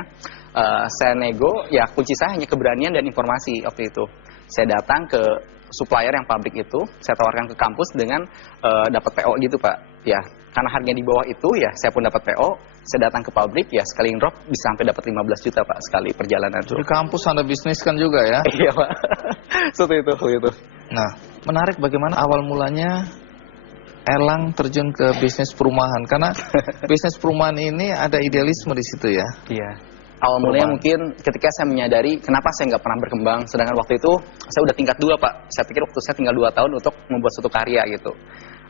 saya nego, ya kunci saya hanya keberanian dan informasi waktu itu. Saya datang ke supplier yang pabrik itu, saya tawarkan ke kampus dengan dapat PO gitu Pak. Ya, karena harganya di bawah itu ya saya pun dapat PO. Saya datang ke pabrik ya sekali drop bisa sampai dapat 15 juta Pak sekali perjalanan. Di kampus Anda bisniskan juga ya? Iya Pak. Seperti itu. Nah, menarik bagaimana awal mulanya Elang terjun ke bisnis perumahan, karena bisnis perumahan ini ada idealisme di situ ya. Iya. Awal mulanya mungkin ketika saya menyadari kenapa saya nggak pernah berkembang, sedangkan waktu itu saya udah tingkat 2 Pak. Saya pikir waktu saya tinggal 2 tahun untuk membuat suatu karya gitu.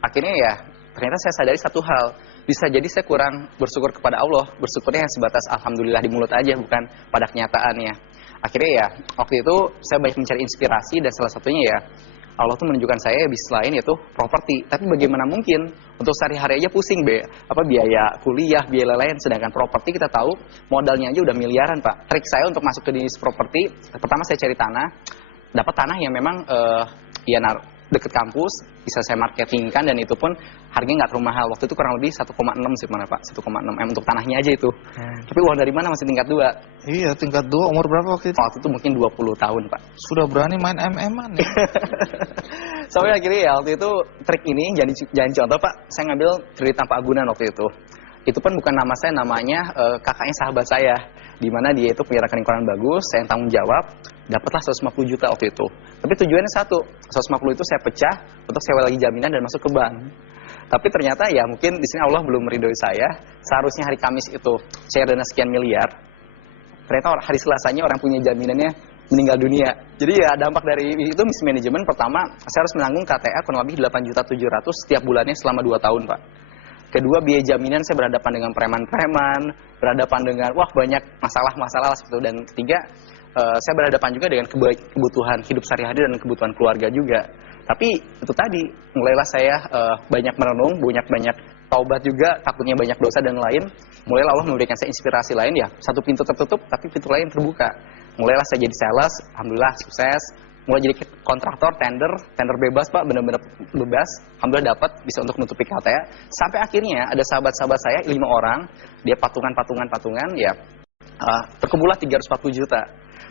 Akhirnya ya ternyata saya sadari satu hal, bisa jadi saya kurang bersyukur kepada Allah, bersyukurnya yang sebatas alhamdulillah di mulut aja, bukan pada kenyataannya. Akhirnya ya waktu itu saya banyak mencari inspirasi, dan salah satunya ya Allah tuh menunjukkan saya bisnis lain yaitu properti. Tapi bagaimana mungkin untuk sehari-hari aja pusing biaya kuliah, biaya lain, sedangkan properti kita tahu modalnya aja udah miliaran Pak. Trik saya untuk masuk ke bisnis properti, pertama saya cari tanah, dapat tanah yang memang deket kampus, bisa saya marketingkan, dan itu pun harganya nggak terlalu mahal. Waktu itu kurang lebih 1,6 sih mana Pak, 1,6 M untuk tanahnya aja itu. Tapi uang dari mana, masih tingkat 2. Iya, tingkat 2, umur berapa waktu itu? Waktu itu mungkin 20 tahun Pak. Sudah berani main MM-an ya? Sampai akhirnya ya waktu itu trik ini, jangan contoh Pak, saya ngambil kredit tanpa agunan waktu itu. Itu pun bukan nama saya, namanya kakaknya sahabat saya. Di mana dia itu punya rekening koran bagus, saya yang tanggung jawab, dapatlah 150 juta waktu itu. Tapi tujuannya satu, 150 itu saya pecah untuk sewa lagi jaminan dan masuk ke bank. Tapi ternyata ya mungkin di sini Allah belum meridhoi saya. Seharusnya hari Kamis itu share dana sekian miliar. Ternyata hari Selasanya orang punya jaminannya meninggal dunia. Jadi ya dampak dari itu mismanagement. Pertama, saya harus menanggung KTA kurang lebih 8.700.000 setiap bulannya selama 2 tahun Pak. Kedua, biaya jaminan saya berhadapan dengan preman-preman, berhadapan dengan banyak masalah-masalah seperti itu. Dan ketiga, saya berhadapan juga dengan kebutuhan hidup sehari-hari dan kebutuhan keluarga juga. Tapi itu tadi, mulailah saya banyak merenung, banyak taubat juga, takutnya banyak dosa dan lain. Mulailah Allah memberikan saya inspirasi lain ya. Satu pintu tertutup, tapi pintu lain terbuka. Mulailah saya jadi sales, alhamdulillah sukses. Mulai jadi kontraktor, tender bebas Pak, benar-benar bebas. Alhamdulillah dapat, bisa untuk menutupi KTA. Sampai akhirnya ada sahabat-sahabat saya, 5 orang, dia patungan, ya terkumpullah 340 juta.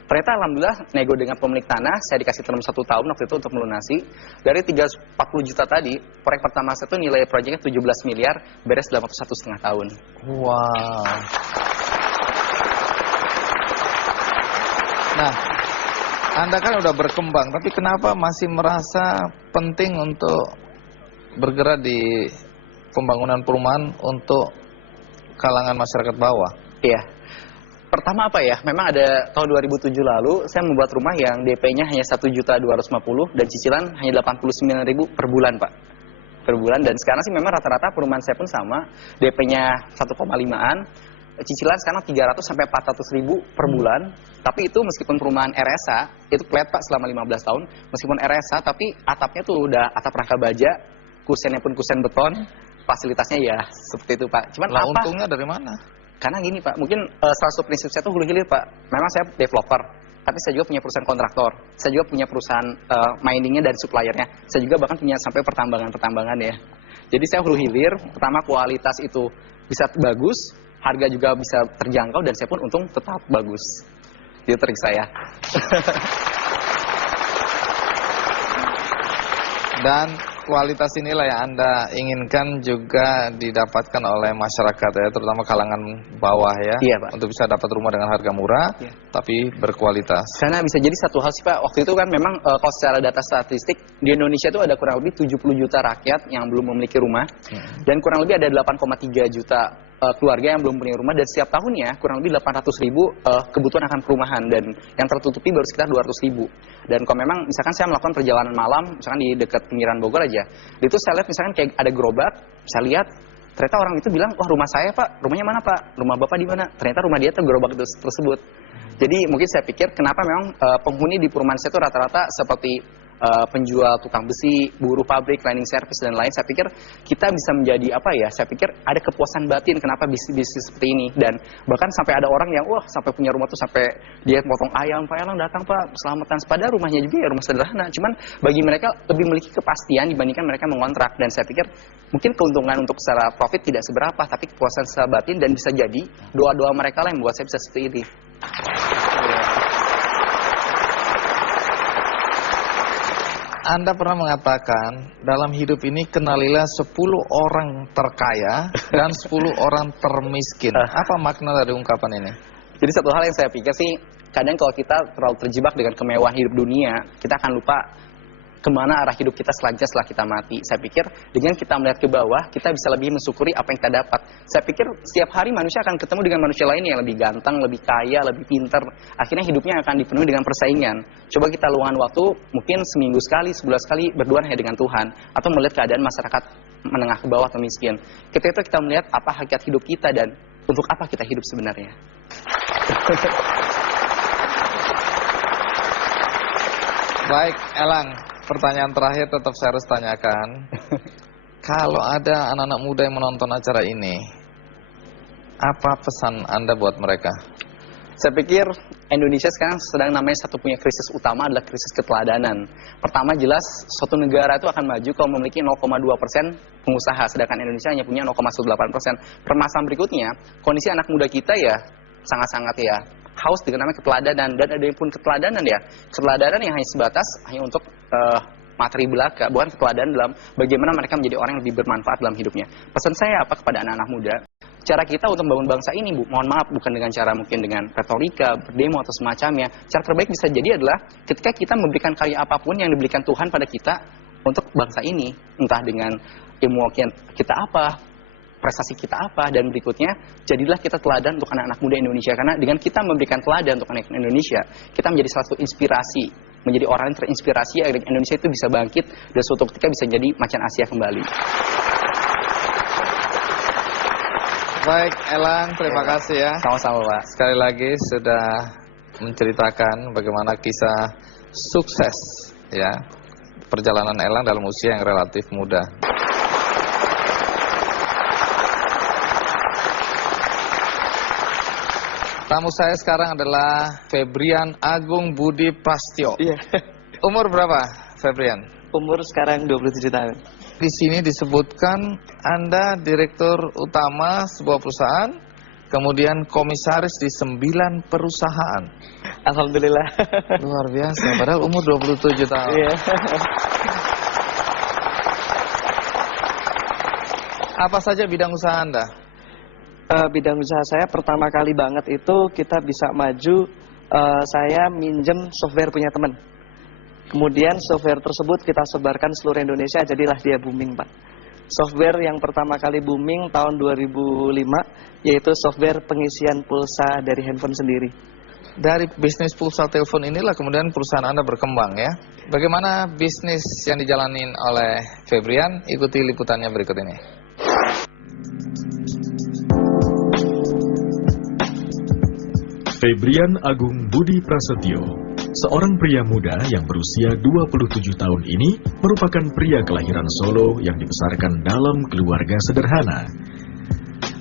Ternyata alhamdulillah nego dengan pemilik tanah, saya dikasih term 1 tahun waktu itu untuk melunasi. Dari 340 juta tadi, proyek pertama saya itu nilai proyeknya 17 miliar, beres dalam waktu 1,5 tahun. Wow. Nah, Anda kan udah berkembang, tapi kenapa masih merasa penting untuk bergerak di pembangunan perumahan untuk kalangan masyarakat bawah? Iya. Pertama apa ya, memang ada tahun 2007 lalu, saya membuat rumah yang DP-nya hanya 1.250.000 dan cicilan hanya 89.000 per bulan, Pak. Per bulan, dan sekarang sih memang rata-rata perumahan saya pun sama, DP-nya 1,5-an, cicilan sekarang 300 sampai 400.000 per bulan. Tapi itu meskipun perumahan RSA, itu flat Pak selama 15 tahun, meskipun RSA, tapi atapnya tuh udah atap rangka baja, kusennya pun kusen beton, fasilitasnya ya seperti itu Pak. Cuman Lah, apa? untungnya dari mana? Karena gini Pak, mungkin salah satu prinsip saya tuh hulu hilir Pak. Memang saya developer, tapi saya juga punya perusahaan kontraktor. Saya juga punya perusahaan miningnya dan suppliernya. Saya juga bahkan punya sampai pertambangan ya. Jadi saya hulu hilir, pertama kualitas itu bisa bagus, harga juga bisa terjangkau, dan saya pun untung tetap bagus. Itu trik saya. Dan kualitas inilah yang Anda inginkan juga didapatkan oleh masyarakat ya, terutama kalangan bawah ya. Iya, Pak. Untuk bisa dapat rumah dengan harga murah, Iya. tapi berkualitas. Karena bisa jadi satu hal sih Pak, waktu itu kan memang kalau secara data statistik, di Indonesia itu ada kurang lebih 70 juta rakyat yang belum memiliki rumah, dan kurang lebih ada 8,3 juta keluarga yang belum punya rumah, dan setiap tahunnya kurang lebih 800.000 kebutuhan akan perumahan, dan yang tertutupi baru sekitar 200.000. Dan kalau memang misalkan saya melakukan perjalanan malam, misalkan di dekat pinggiran Bogor aja, itu saya lihat misalkan kayak ada gerobak, saya lihat ternyata orang itu bilang, wah rumah saya Pak, rumahnya mana Pak? Rumah Bapak di mana? Ternyata rumah dia tuh gerobak itu tersebut. Jadi mungkin saya pikir kenapa memang penghuni di perumahan saya itu rata-rata seperti penjual tukang besi, buruh pabrik, cleaning service dan lain. Saya pikir kita bisa menjadi apa ya? Saya pikir ada kepuasan batin kenapa bisnis seperti ini, dan bahkan sampai ada orang yang wah sampai punya rumah tuh sampai dia potong ayam, Pak Elang datang Pak selamatan, padahal rumahnya juga ya rumah sederhana. Cuman bagi mereka lebih memiliki kepastian dibandingkan mereka mengontrak, dan saya pikir mungkin keuntungan untuk secara profit tidak seberapa, tapi kepuasan secara batin, dan bisa jadi doa-doa mereka lah yang membuat saya bisa seperti ini. Anda pernah mengatakan dalam hidup ini kenalilah 10 orang terkaya dan 10 orang termiskin. Apa makna dari ungkapan ini? Jadi satu hal yang saya pikir sih, kadang kalau kita terlalu terjebak dengan kemewahan hidup dunia, kita akan lupa kemana arah hidup kita selanjutnya setelah kita mati. Saya pikir dengan kita melihat ke bawah, kita bisa lebih mensyukuri apa yang kita dapat. Saya pikir setiap hari manusia akan ketemu dengan manusia lain yang lebih ganteng, lebih kaya, lebih pintar. Akhirnya hidupnya akan dipenuhi dengan persaingan. Coba kita luangkan waktu, mungkin seminggu sekali, sebulan sekali, berdua hanya dengan Tuhan. Atau melihat keadaan masyarakat menengah ke bawah atau miskin. Ketika itu kita melihat apa hakikat hidup kita dan untuk apa kita hidup sebenarnya. Baik, Elang. Pertanyaan terakhir tetap saya harus tanyakan. Kalau ada anak-anak muda yang menonton acara ini, apa pesan Anda buat mereka? Saya pikir Indonesia sekarang sedang namanya satu punya krisis utama adalah krisis keteladanan. Pertama jelas suatu negara itu akan maju kalau memiliki 0,2% pengusaha, sedangkan Indonesia hanya punya 0,18%. Permasalahan berikutnya, kondisi anak muda kita ya sangat-sangat ya haus dengan namanya keteladanan, dan ada yang pun keteladanan ya, keteladanan yang hanya sebatas hanya untuk materi belaka, bukan keteladanan dalam bagaimana mereka menjadi orang yang lebih bermanfaat dalam hidupnya. Pesan saya apa kepada anak-anak muda? Cara kita untuk membangun bangsa ini, Bu, mohon maaf, bukan dengan cara mungkin dengan retorika, berdemo atau semacamnya. Cara terbaik bisa jadi adalah ketika kita memberikan karya apapun yang diberikan Tuhan pada kita untuk bangsa ini, entah dengan ilmu kita apa, prestasi kita apa, dan berikutnya jadilah kita teladan untuk anak-anak muda Indonesia, karena dengan kita memberikan teladan untuk anak Indonesia, kita menjadi salah satu inspirasi, menjadi orang yang terinspirasi agar Indonesia itu bisa bangkit dan suatu ketika bisa jadi macan Asia kembali. Baik, Elang, terima kasih ya. Sama-sama, Pak. Sekali lagi sudah menceritakan bagaimana kisah sukses ya perjalanan Elang dalam usia yang relatif muda. Tamu saya sekarang adalah Febrian Agung Budi Prastyo. Iya. Umur berapa, Febrian? Umur sekarang 27 tahun. Di sini disebutkan Anda direktur utama sebuah perusahaan, kemudian komisaris di 9 perusahaan. Alhamdulillah. Luar biasa, padahal umur 27 tahun. Iya. Apa saja bidang usaha Anda? Bidang usaha saya pertama kali banget itu kita bisa maju, saya minjem software punya teman. Kemudian software tersebut kita sebarkan seluruh Indonesia, jadilah dia booming, Pak. Software yang pertama kali booming tahun 2005 yaitu software pengisian pulsa dari handphone sendiri. Dari bisnis pulsa telepon inilah kemudian perusahaan Anda berkembang ya. Bagaimana bisnis yang dijalanin oleh Febrian? Ikuti liputannya berikut ini. Febrian Agung Budi Prasetyo, seorang pria muda yang berusia 27 tahun ini merupakan pria kelahiran Solo yang dibesarkan dalam keluarga sederhana.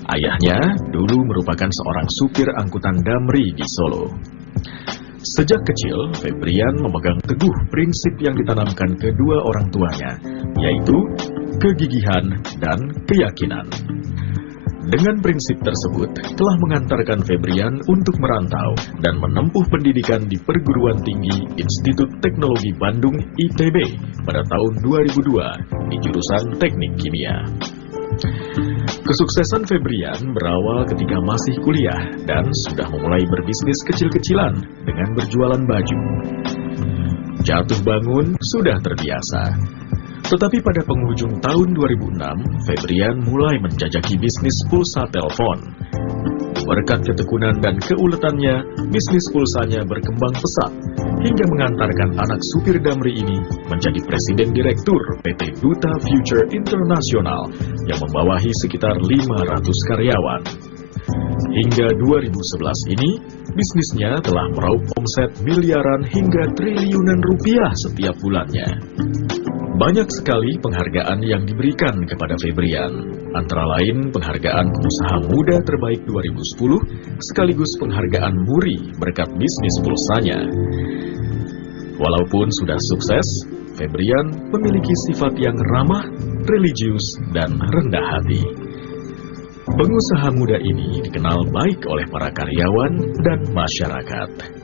Ayahnya dulu merupakan seorang supir angkutan damri di Solo. Sejak kecil, Febrian memegang teguh prinsip yang ditanamkan kedua orang tuanya, yaitu kegigihan dan keyakinan. Dengan prinsip tersebut, telah mengantarkan Febrian untuk merantau dan menempuh pendidikan di Perguruan Tinggi Institut Teknologi Bandung ITB pada tahun 2002 di jurusan Teknik Kimia. Kesuksesan Febrian berawal ketika masih kuliah dan sudah memulai berbisnis kecil-kecilan dengan berjualan baju. Jatuh bangun sudah terbiasa. Tetapi pada penghujung tahun 2006, Febrian mulai menjajaki bisnis pulsa telepon. Berkat ketekunan dan keuletannya, bisnis pulsanya berkembang pesat, hingga mengantarkan anak supir damri ini menjadi Presiden Direktur PT Duta Future International yang membawahi sekitar 500 karyawan. Hingga 2011 ini, bisnisnya telah meraup omset miliaran hingga triliunan rupiah setiap bulannya. Banyak sekali penghargaan yang diberikan kepada Febrian, antara lain penghargaan pengusaha muda terbaik 2010, sekaligus penghargaan Muri berkat bisnis pulsanya. Walaupun sudah sukses, Febrian memiliki sifat yang ramah, religius, dan rendah hati. Pengusaha muda ini dikenal baik oleh para karyawan dan masyarakat.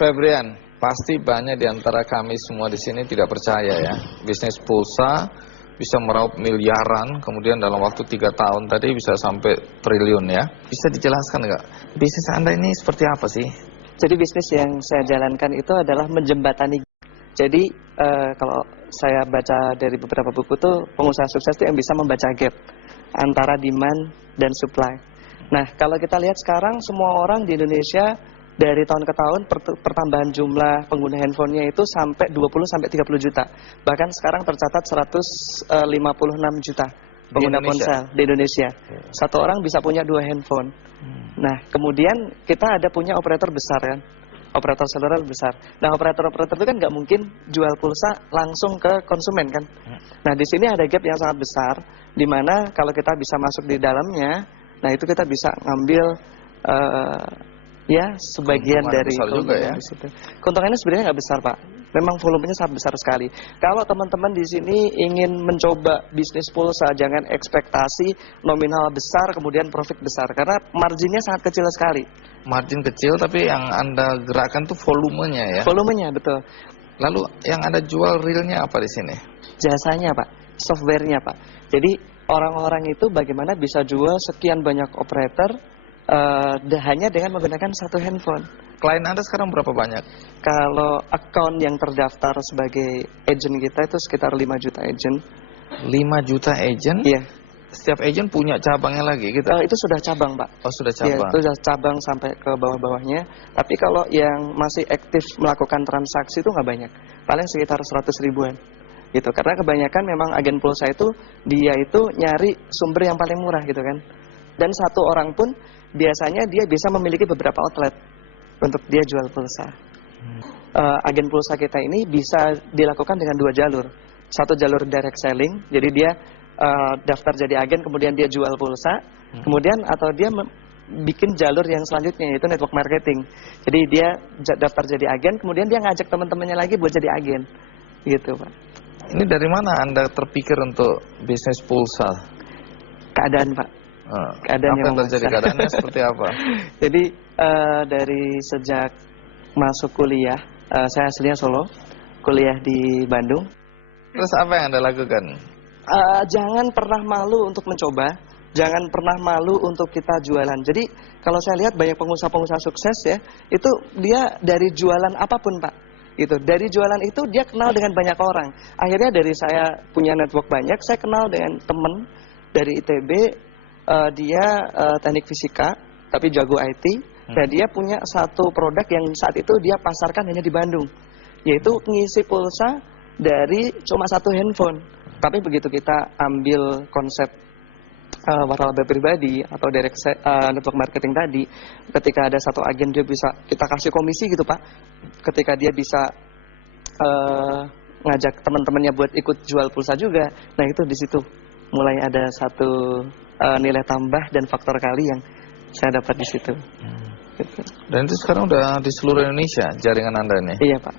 Febrian, pasti banyak di antara kami semua di sini tidak percaya ya. Bisnis pulsa bisa meraup miliaran, kemudian dalam waktu 3 tahun tadi bisa sampai triliun ya. Bisa dijelaskan nggak? Bisnis Anda ini seperti apa sih? Jadi bisnis yang saya jalankan itu adalah menjembatani. Jadi kalau saya baca dari beberapa buku tuh pengusaha sukses itu yang bisa membaca gap antara demand dan supply. Nah kalau kita lihat sekarang semua orang di Indonesia dari tahun ke tahun pertambahan jumlah pengguna handphonenya itu sampai 20-30 juta. Bahkan sekarang tercatat 156 juta pengguna ponsel di Indonesia. Satu orang bisa punya 2 handphone. Nah, kemudian kita ada punya operator besar kan, operator seluler besar. Nah, operator-operator itu kan nggak mungkin jual pulsa langsung ke konsumen kan. Nah, di sini ada gap yang sangat besar, di mana kalau kita bisa masuk di dalamnya, nah itu kita bisa ngambil ya sebagian dari keuntungan di situ. Keuntungannya sebenarnya nggak besar Pak, memang volumenya sangat besar sekali. Kalau teman-teman di sini ingin mencoba bisnis pulsa, jangan ekspektasi nominal besar kemudian profit besar, karena marginnya sangat kecil sekali. Margin kecil tapi yang Anda gerakan tuh volumenya ya? Volumenya betul. Lalu yang Anda jual realnya apa di sini? Jasanya Pak, softwarenya Pak. Jadi orang-orang itu bagaimana bisa jual sekian banyak operator hanya dengan menggunakan satu handphone. Klien Anda sekarang berapa banyak? Kalau account yang terdaftar sebagai agent kita itu sekitar 5 juta agent. 5 juta agent? Iya. Setiap agent punya cabangnya lagi gitu? Itu sudah cabang Pak. Oh sudah cabang? Iya, itu sudah cabang sampai ke bawah-bawahnya. Tapi kalau yang masih aktif melakukan transaksi itu nggak banyak. Paling sekitar 100 ribuan. Gitu. Karena kebanyakan memang agen pulsa itu dia itu nyari sumber yang paling murah gitu kan. Dan satu orang pun biasanya dia bisa memiliki beberapa outlet untuk dia jual pulsa. Agen pulsa kita ini bisa dilakukan dengan 2 jalur. Satu jalur direct selling, jadi dia daftar jadi agen kemudian dia jual pulsa. Kemudian atau dia bikin jalur yang selanjutnya yaitu network marketing. Jadi dia daftar jadi agen kemudian dia ngajak teman-temannya lagi buat jadi agen. Gitu Pak. Ini dari mana Anda terpikir untuk bisnis pulsa? Keadaan Pak. Keadaan apa yang yang terjadi? memaksa. Keadaannya seperti apa? Jadi dari sejak masuk kuliah, saya aslinya Solo, kuliah di Bandung. Terus apa yang Anda lakukan? Jangan pernah malu untuk mencoba, jangan pernah malu untuk kita jualan. Jadi kalau saya lihat banyak pengusaha-pengusaha sukses ya, itu dia dari jualan apapun Pak. Gitu. Dari jualan itu dia kenal dengan banyak orang. Akhirnya dari saya punya network banyak, saya kenal dengan teman dari ITB, dia teknik fisika, tapi jago IT. Dan dia punya satu produk yang saat itu dia pasarkan hanya di Bandung, yaitu ngisi pulsa dari cuma satu handphone. Tapi begitu kita ambil konsep waralaba pribadi atau direct network marketing tadi, ketika ada satu agen dia bisa kita kasih komisi gitu Pak. Ketika dia bisa ngajak teman-temannya buat ikut jual pulsa juga, nah itu di situ mulai ada satu nilai tambah dan faktor kali yang saya dapat di situ. Gitu. Dan itu sekarang udah di seluruh Indonesia jaringan Anda nih. Iya Pak.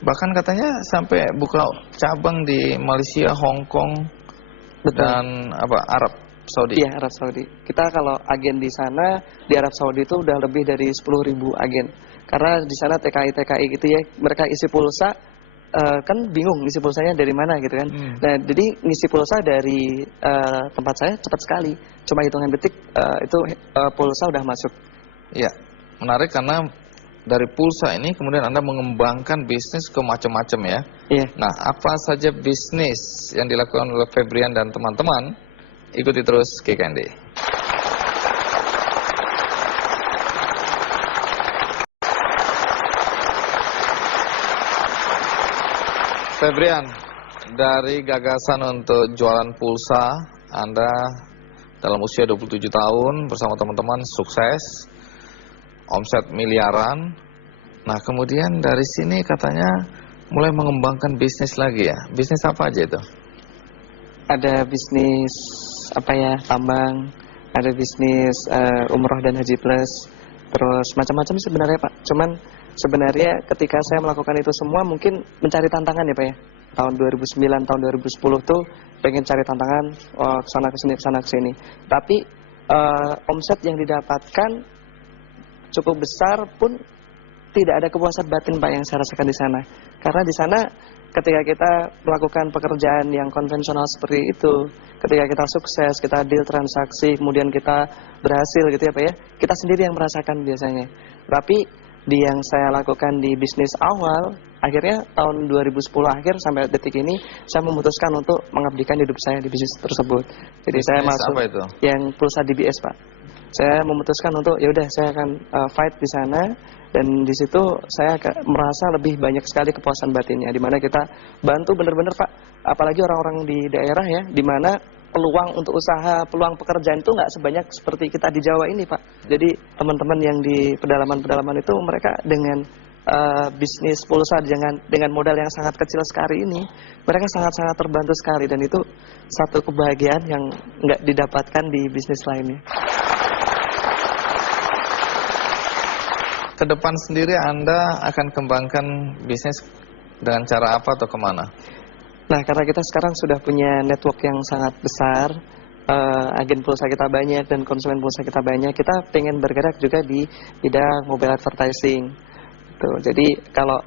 Bahkan katanya sampai buka cabang di Malaysia, Hong Kong, Betul. dan Arab Saudi. Iya, Arab Saudi. Kita kalau agen di sana, di Arab Saudi itu udah lebih dari 10.000 agen. Karena di sana TKI gitu ya, mereka isi pulsa, kan bingung ngisi pulsanya dari mana gitu kan. Nah, jadi ngisi pulsa dari tempat saya cepat sekali. Cuma hitungan detik itu pulsa udah masuk. Iya, menarik karena dari pulsa ini kemudian Anda mengembangkan bisnis ke macam-macam ya. Iya. Nah, apa saja bisnis yang dilakukan oleh Febrian dan teman-teman? Ikuti terus KKND. Febrian, dari gagasan untuk jualan pulsa, Anda dalam usia 27 tahun bersama teman-teman sukses, omset miliaran. Nah, kemudian dari sini katanya mulai mengembangkan bisnis lagi ya. Bisnis apa aja itu? Ada bisnis tambang, ada bisnis umroh dan haji plus, terus macam-macam sebenarnya Pak. Cuman sebenarnya ketika saya melakukan itu semua mungkin mencari tantangan ya Pak ya. Tahun 2009, tahun 2010 tuh pengen cari tantangan, kesana kesini, kesana kesini. Tapi omset yang didapatkan cukup besar pun tidak ada kepuasan batin Pak yang saya rasakan di sana. Karena di sana ketika kita melakukan pekerjaan yang konvensional seperti itu, ketika kita sukses, kita deal transaksi, kemudian kita berhasil gitu ya Pak ya, kita sendiri yang merasakan biasanya. Tapi di yang saya lakukan di bisnis awal, akhirnya tahun 2010 akhir sampai detik ini, saya memutuskan untuk mengabdikan hidup saya di bisnis tersebut. Jadi saya masuk apa itu? Yang pulsa DBS Pak. Saya memutuskan untuk ya udah saya akan fight di sana, dan di situ saya merasa lebih banyak sekali kepuasan batinnya, di mana kita bantu benar-benar Pak, apalagi orang-orang di daerah ya, di mana peluang untuk usaha, peluang pekerjaan itu nggak sebanyak seperti kita di Jawa ini Pak. Jadi teman-teman yang di pedalaman-pedalaman itu mereka dengan bisnis pulsa dengan modal yang sangat kecil sekali ini, mereka sangat-sangat terbantu sekali, dan itu satu kebahagiaan yang nggak didapatkan di bisnis lainnya. Ke depan sendiri Anda akan kembangkan bisnis dengan cara apa atau kemana? Nah, karena kita sekarang sudah punya network yang sangat besar, agen pulsa kita banyak dan konsumen pulsa kita banyak, kita pengen bergerak juga di bidang mobile advertising. Tuh, jadi kalau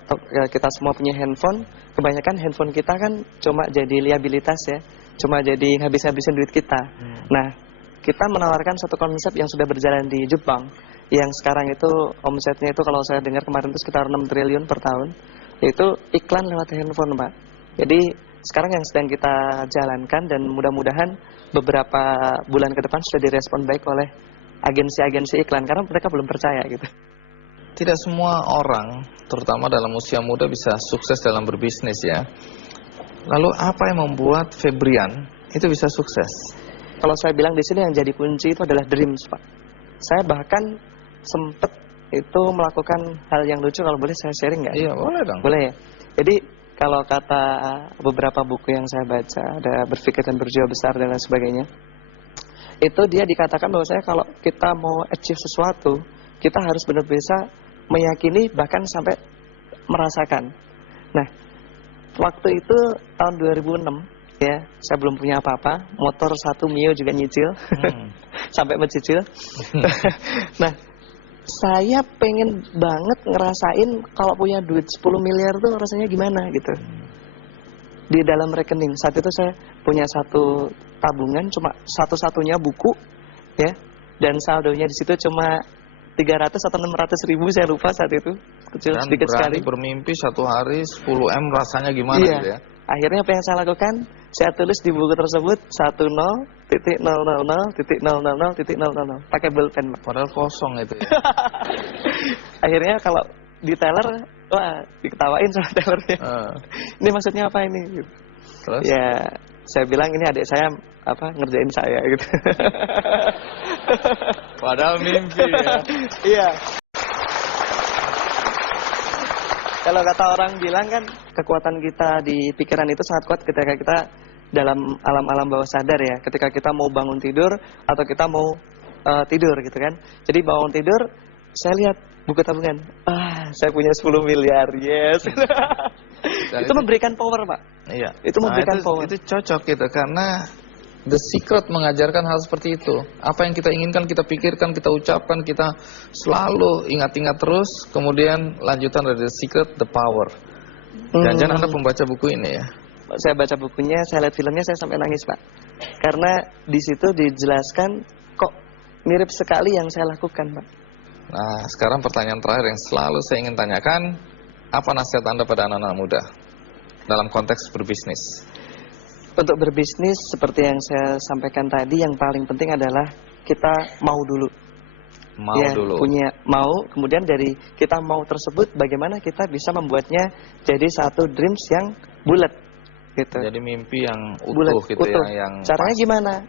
kita semua punya handphone, kebanyakan handphone kita kan cuma jadi liabilitas ya, cuma jadi habis-habisin duit kita. Nah, kita menawarkan satu konsep yang sudah berjalan di Jepang, yang sekarang itu omsetnya itu kalau saya dengar kemarin itu sekitar 6 triliun per tahun, yaitu iklan lewat handphone Pak. Jadi sekarang yang sedang kita jalankan, dan mudah-mudahan beberapa bulan ke depan sudah direspon baik oleh agensi-agensi iklan, karena mereka belum percaya gitu. Tidak semua orang, terutama dalam usia muda, bisa sukses dalam berbisnis ya. Lalu apa yang membuat Febrian itu bisa sukses? Kalau saya bilang di sini yang jadi kunci itu adalah dreams Pak. Saya bahkan sempat itu melakukan hal yang lucu, kalau boleh saya sharing nggak? Iya, boleh dong. Boleh ya. Jadi kalau kata beberapa buku yang saya baca, ada Berpikir dan Berjiwa Besar dan lain sebagainya, itu dia dikatakan bahwa saya kalau kita mau achieve sesuatu, kita harus benar bisa meyakini bahkan sampai merasakan. Nah, waktu itu tahun 2006 ya, saya belum punya apa-apa, motor 1 Mio juga nyicil, sampai mencicil. Nah, saya pengen banget ngerasain kalau punya duit 10 miliar tuh rasanya gimana gitu. Di dalam rekening, saat itu saya punya satu tabungan, cuma satu-satunya buku, ya, dan saldonya di situ cuma 300 atau 600 ribu, saya lupa saat itu, kecil Dan sedikit sekali. bermimpi satu hari 10M rasanya gimana Iya. gitu ya. Akhirnya apa yang saya lakukan? Saya tulis di buku tersebut 10.000.000.000. Pakai bolpen, Pak. Padahal kosong itu ya. Akhirnya kalau di teller, wah, diketawain sama tellernya. Ini maksudnya apa ini? Terus? Ya, saya bilang ini adik saya ngerjain saya gitu. Padahal mimpi ya. Iya. Kalau kata orang bilang kan, kekuatan kita di pikiran itu sangat kuat ketika kita dalam alam-alam bawah sadar ya. Ketika kita mau bangun tidur atau kita mau tidur gitu kan. Jadi bangun tidur, saya lihat buku tabungan. Saya punya 10 miliar, yes. Itu memberikan power, Pak. Iya. Itu memberikan power. Itu cocok gitu, karena The Secret mengajarkan hal seperti itu. Apa yang kita inginkan, kita pikirkan, kita ucapkan, kita selalu ingat-ingat terus. Kemudian lanjutan dari The Secret, The Power. Jangan-jangan Anda pembaca buku ini ya? Saya baca bukunya, saya lihat filmnya, saya sampai nangis, Pak. Karena di situ dijelaskan kok mirip sekali yang saya lakukan, Pak. Nah, sekarang pertanyaan terakhir yang selalu saya ingin tanyakan. Apa nasihat Anda pada anak-anak muda dalam konteks berbisnis? Untuk berbisnis seperti yang saya sampaikan tadi, yang paling penting adalah kita mau dulu. Kemudian dari kita mau tersebut, bagaimana kita bisa membuatnya jadi satu dreams yang bulat gitu. Jadi mimpi yang utuh bulat, gitu utuh. ya, yang caranya pas. gimana?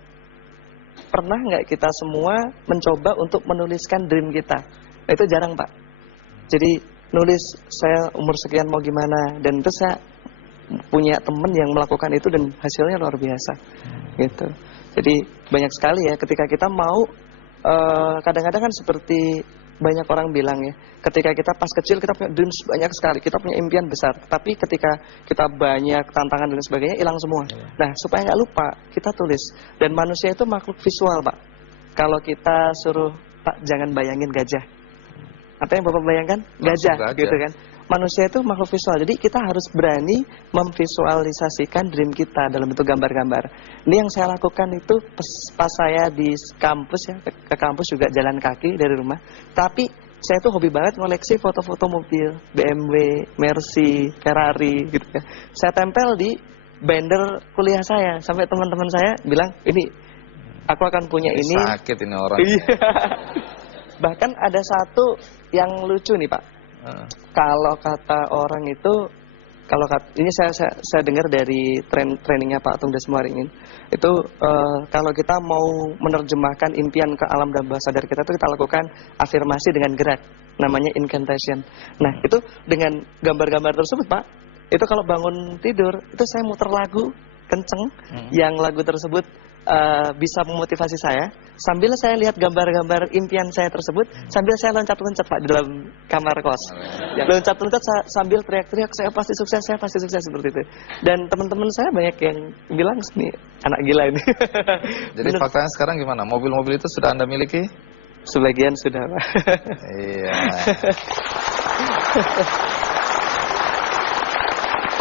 Pernah nggak kita semua mencoba untuk menuliskan dream kita? Itu jarang, Pak. Jadi nulis saya umur sekian mau gimana, dan itu saya punya teman yang melakukan itu dan hasilnya luar biasa gitu. Jadi banyak sekali ya ketika kita mau, kadang-kadang kan seperti banyak orang bilang ya, ketika kita pas kecil kita punya dreams banyak sekali, kita punya impian besar, tapi ketika kita banyak tantangan dan sebagainya hilang semua. Nah, supaya nggak lupa, kita tulis. Dan manusia itu makhluk visual, Pak. Kalau kita suruh, Pak, jangan bayangin gajah. Apa yang Bapak bayangkan? Gajah, gitu kan. Manusia itu makhluk visual, jadi kita harus berani memvisualisasikan dream kita dalam bentuk gambar-gambar. Ini yang saya lakukan itu pas saya di kampus ya, ke kampus juga jalan kaki dari rumah. Tapi saya tuh hobi banget ngoleksi foto-foto mobil, BMW, Mercy, Ferrari gitu ya. Saya tempel di binder kuliah saya, sampai teman-teman saya bilang, ini aku akan punya ini. Sakit ini orang. Bahkan ada satu yang lucu nih, Pak. Kalau kata orang itu, ini saya dengar dari trainingnya Pak Tung Desmuaringin, itu kalau kita mau menerjemahkan impian ke alam dan bawah sadar kita, itu kita lakukan afirmasi dengan gerak, namanya incantation. Nah, itu dengan gambar-gambar tersebut, Pak, itu kalau bangun tidur, itu saya muter lagu kenceng, yang lagu tersebut bisa memotivasi saya, sambil saya lihat gambar-gambar impian saya tersebut, sambil saya loncat-loncat, Pak, di dalam kamar kos. Loncat-loncat sambil teriak-teriak, saya pasti sukses, seperti itu. Dan teman-teman saya banyak yang bilang, nih anak gila ini. Jadi faktanya sekarang gimana? Mobil-mobil itu sudah Anda miliki? Sebagian sudah, Pak. Iya.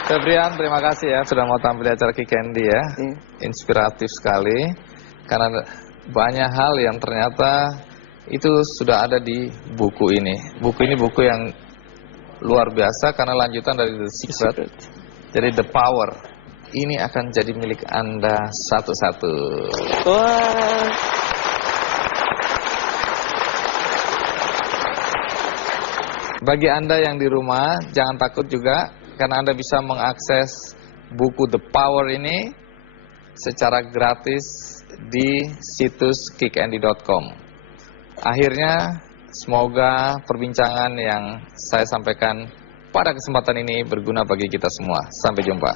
Febrian, terima kasih ya sudah mau tampil di acara Kick Candy ya. Inspiratif sekali, karena banyak hal yang ternyata itu sudah ada di buku ini. Buku ini buku yang luar biasa karena lanjutan dari The Secret. Jadi The Power ini akan jadi milik Anda satu-satu. Wah. Bagi Anda yang di rumah, jangan takut juga, karena Anda bisa mengakses buku The Power ini secara gratis di situs kickandy.com. Akhirnya, semoga perbincangan yang saya sampaikan pada kesempatan ini berguna bagi kita semua. Sampai jumpa.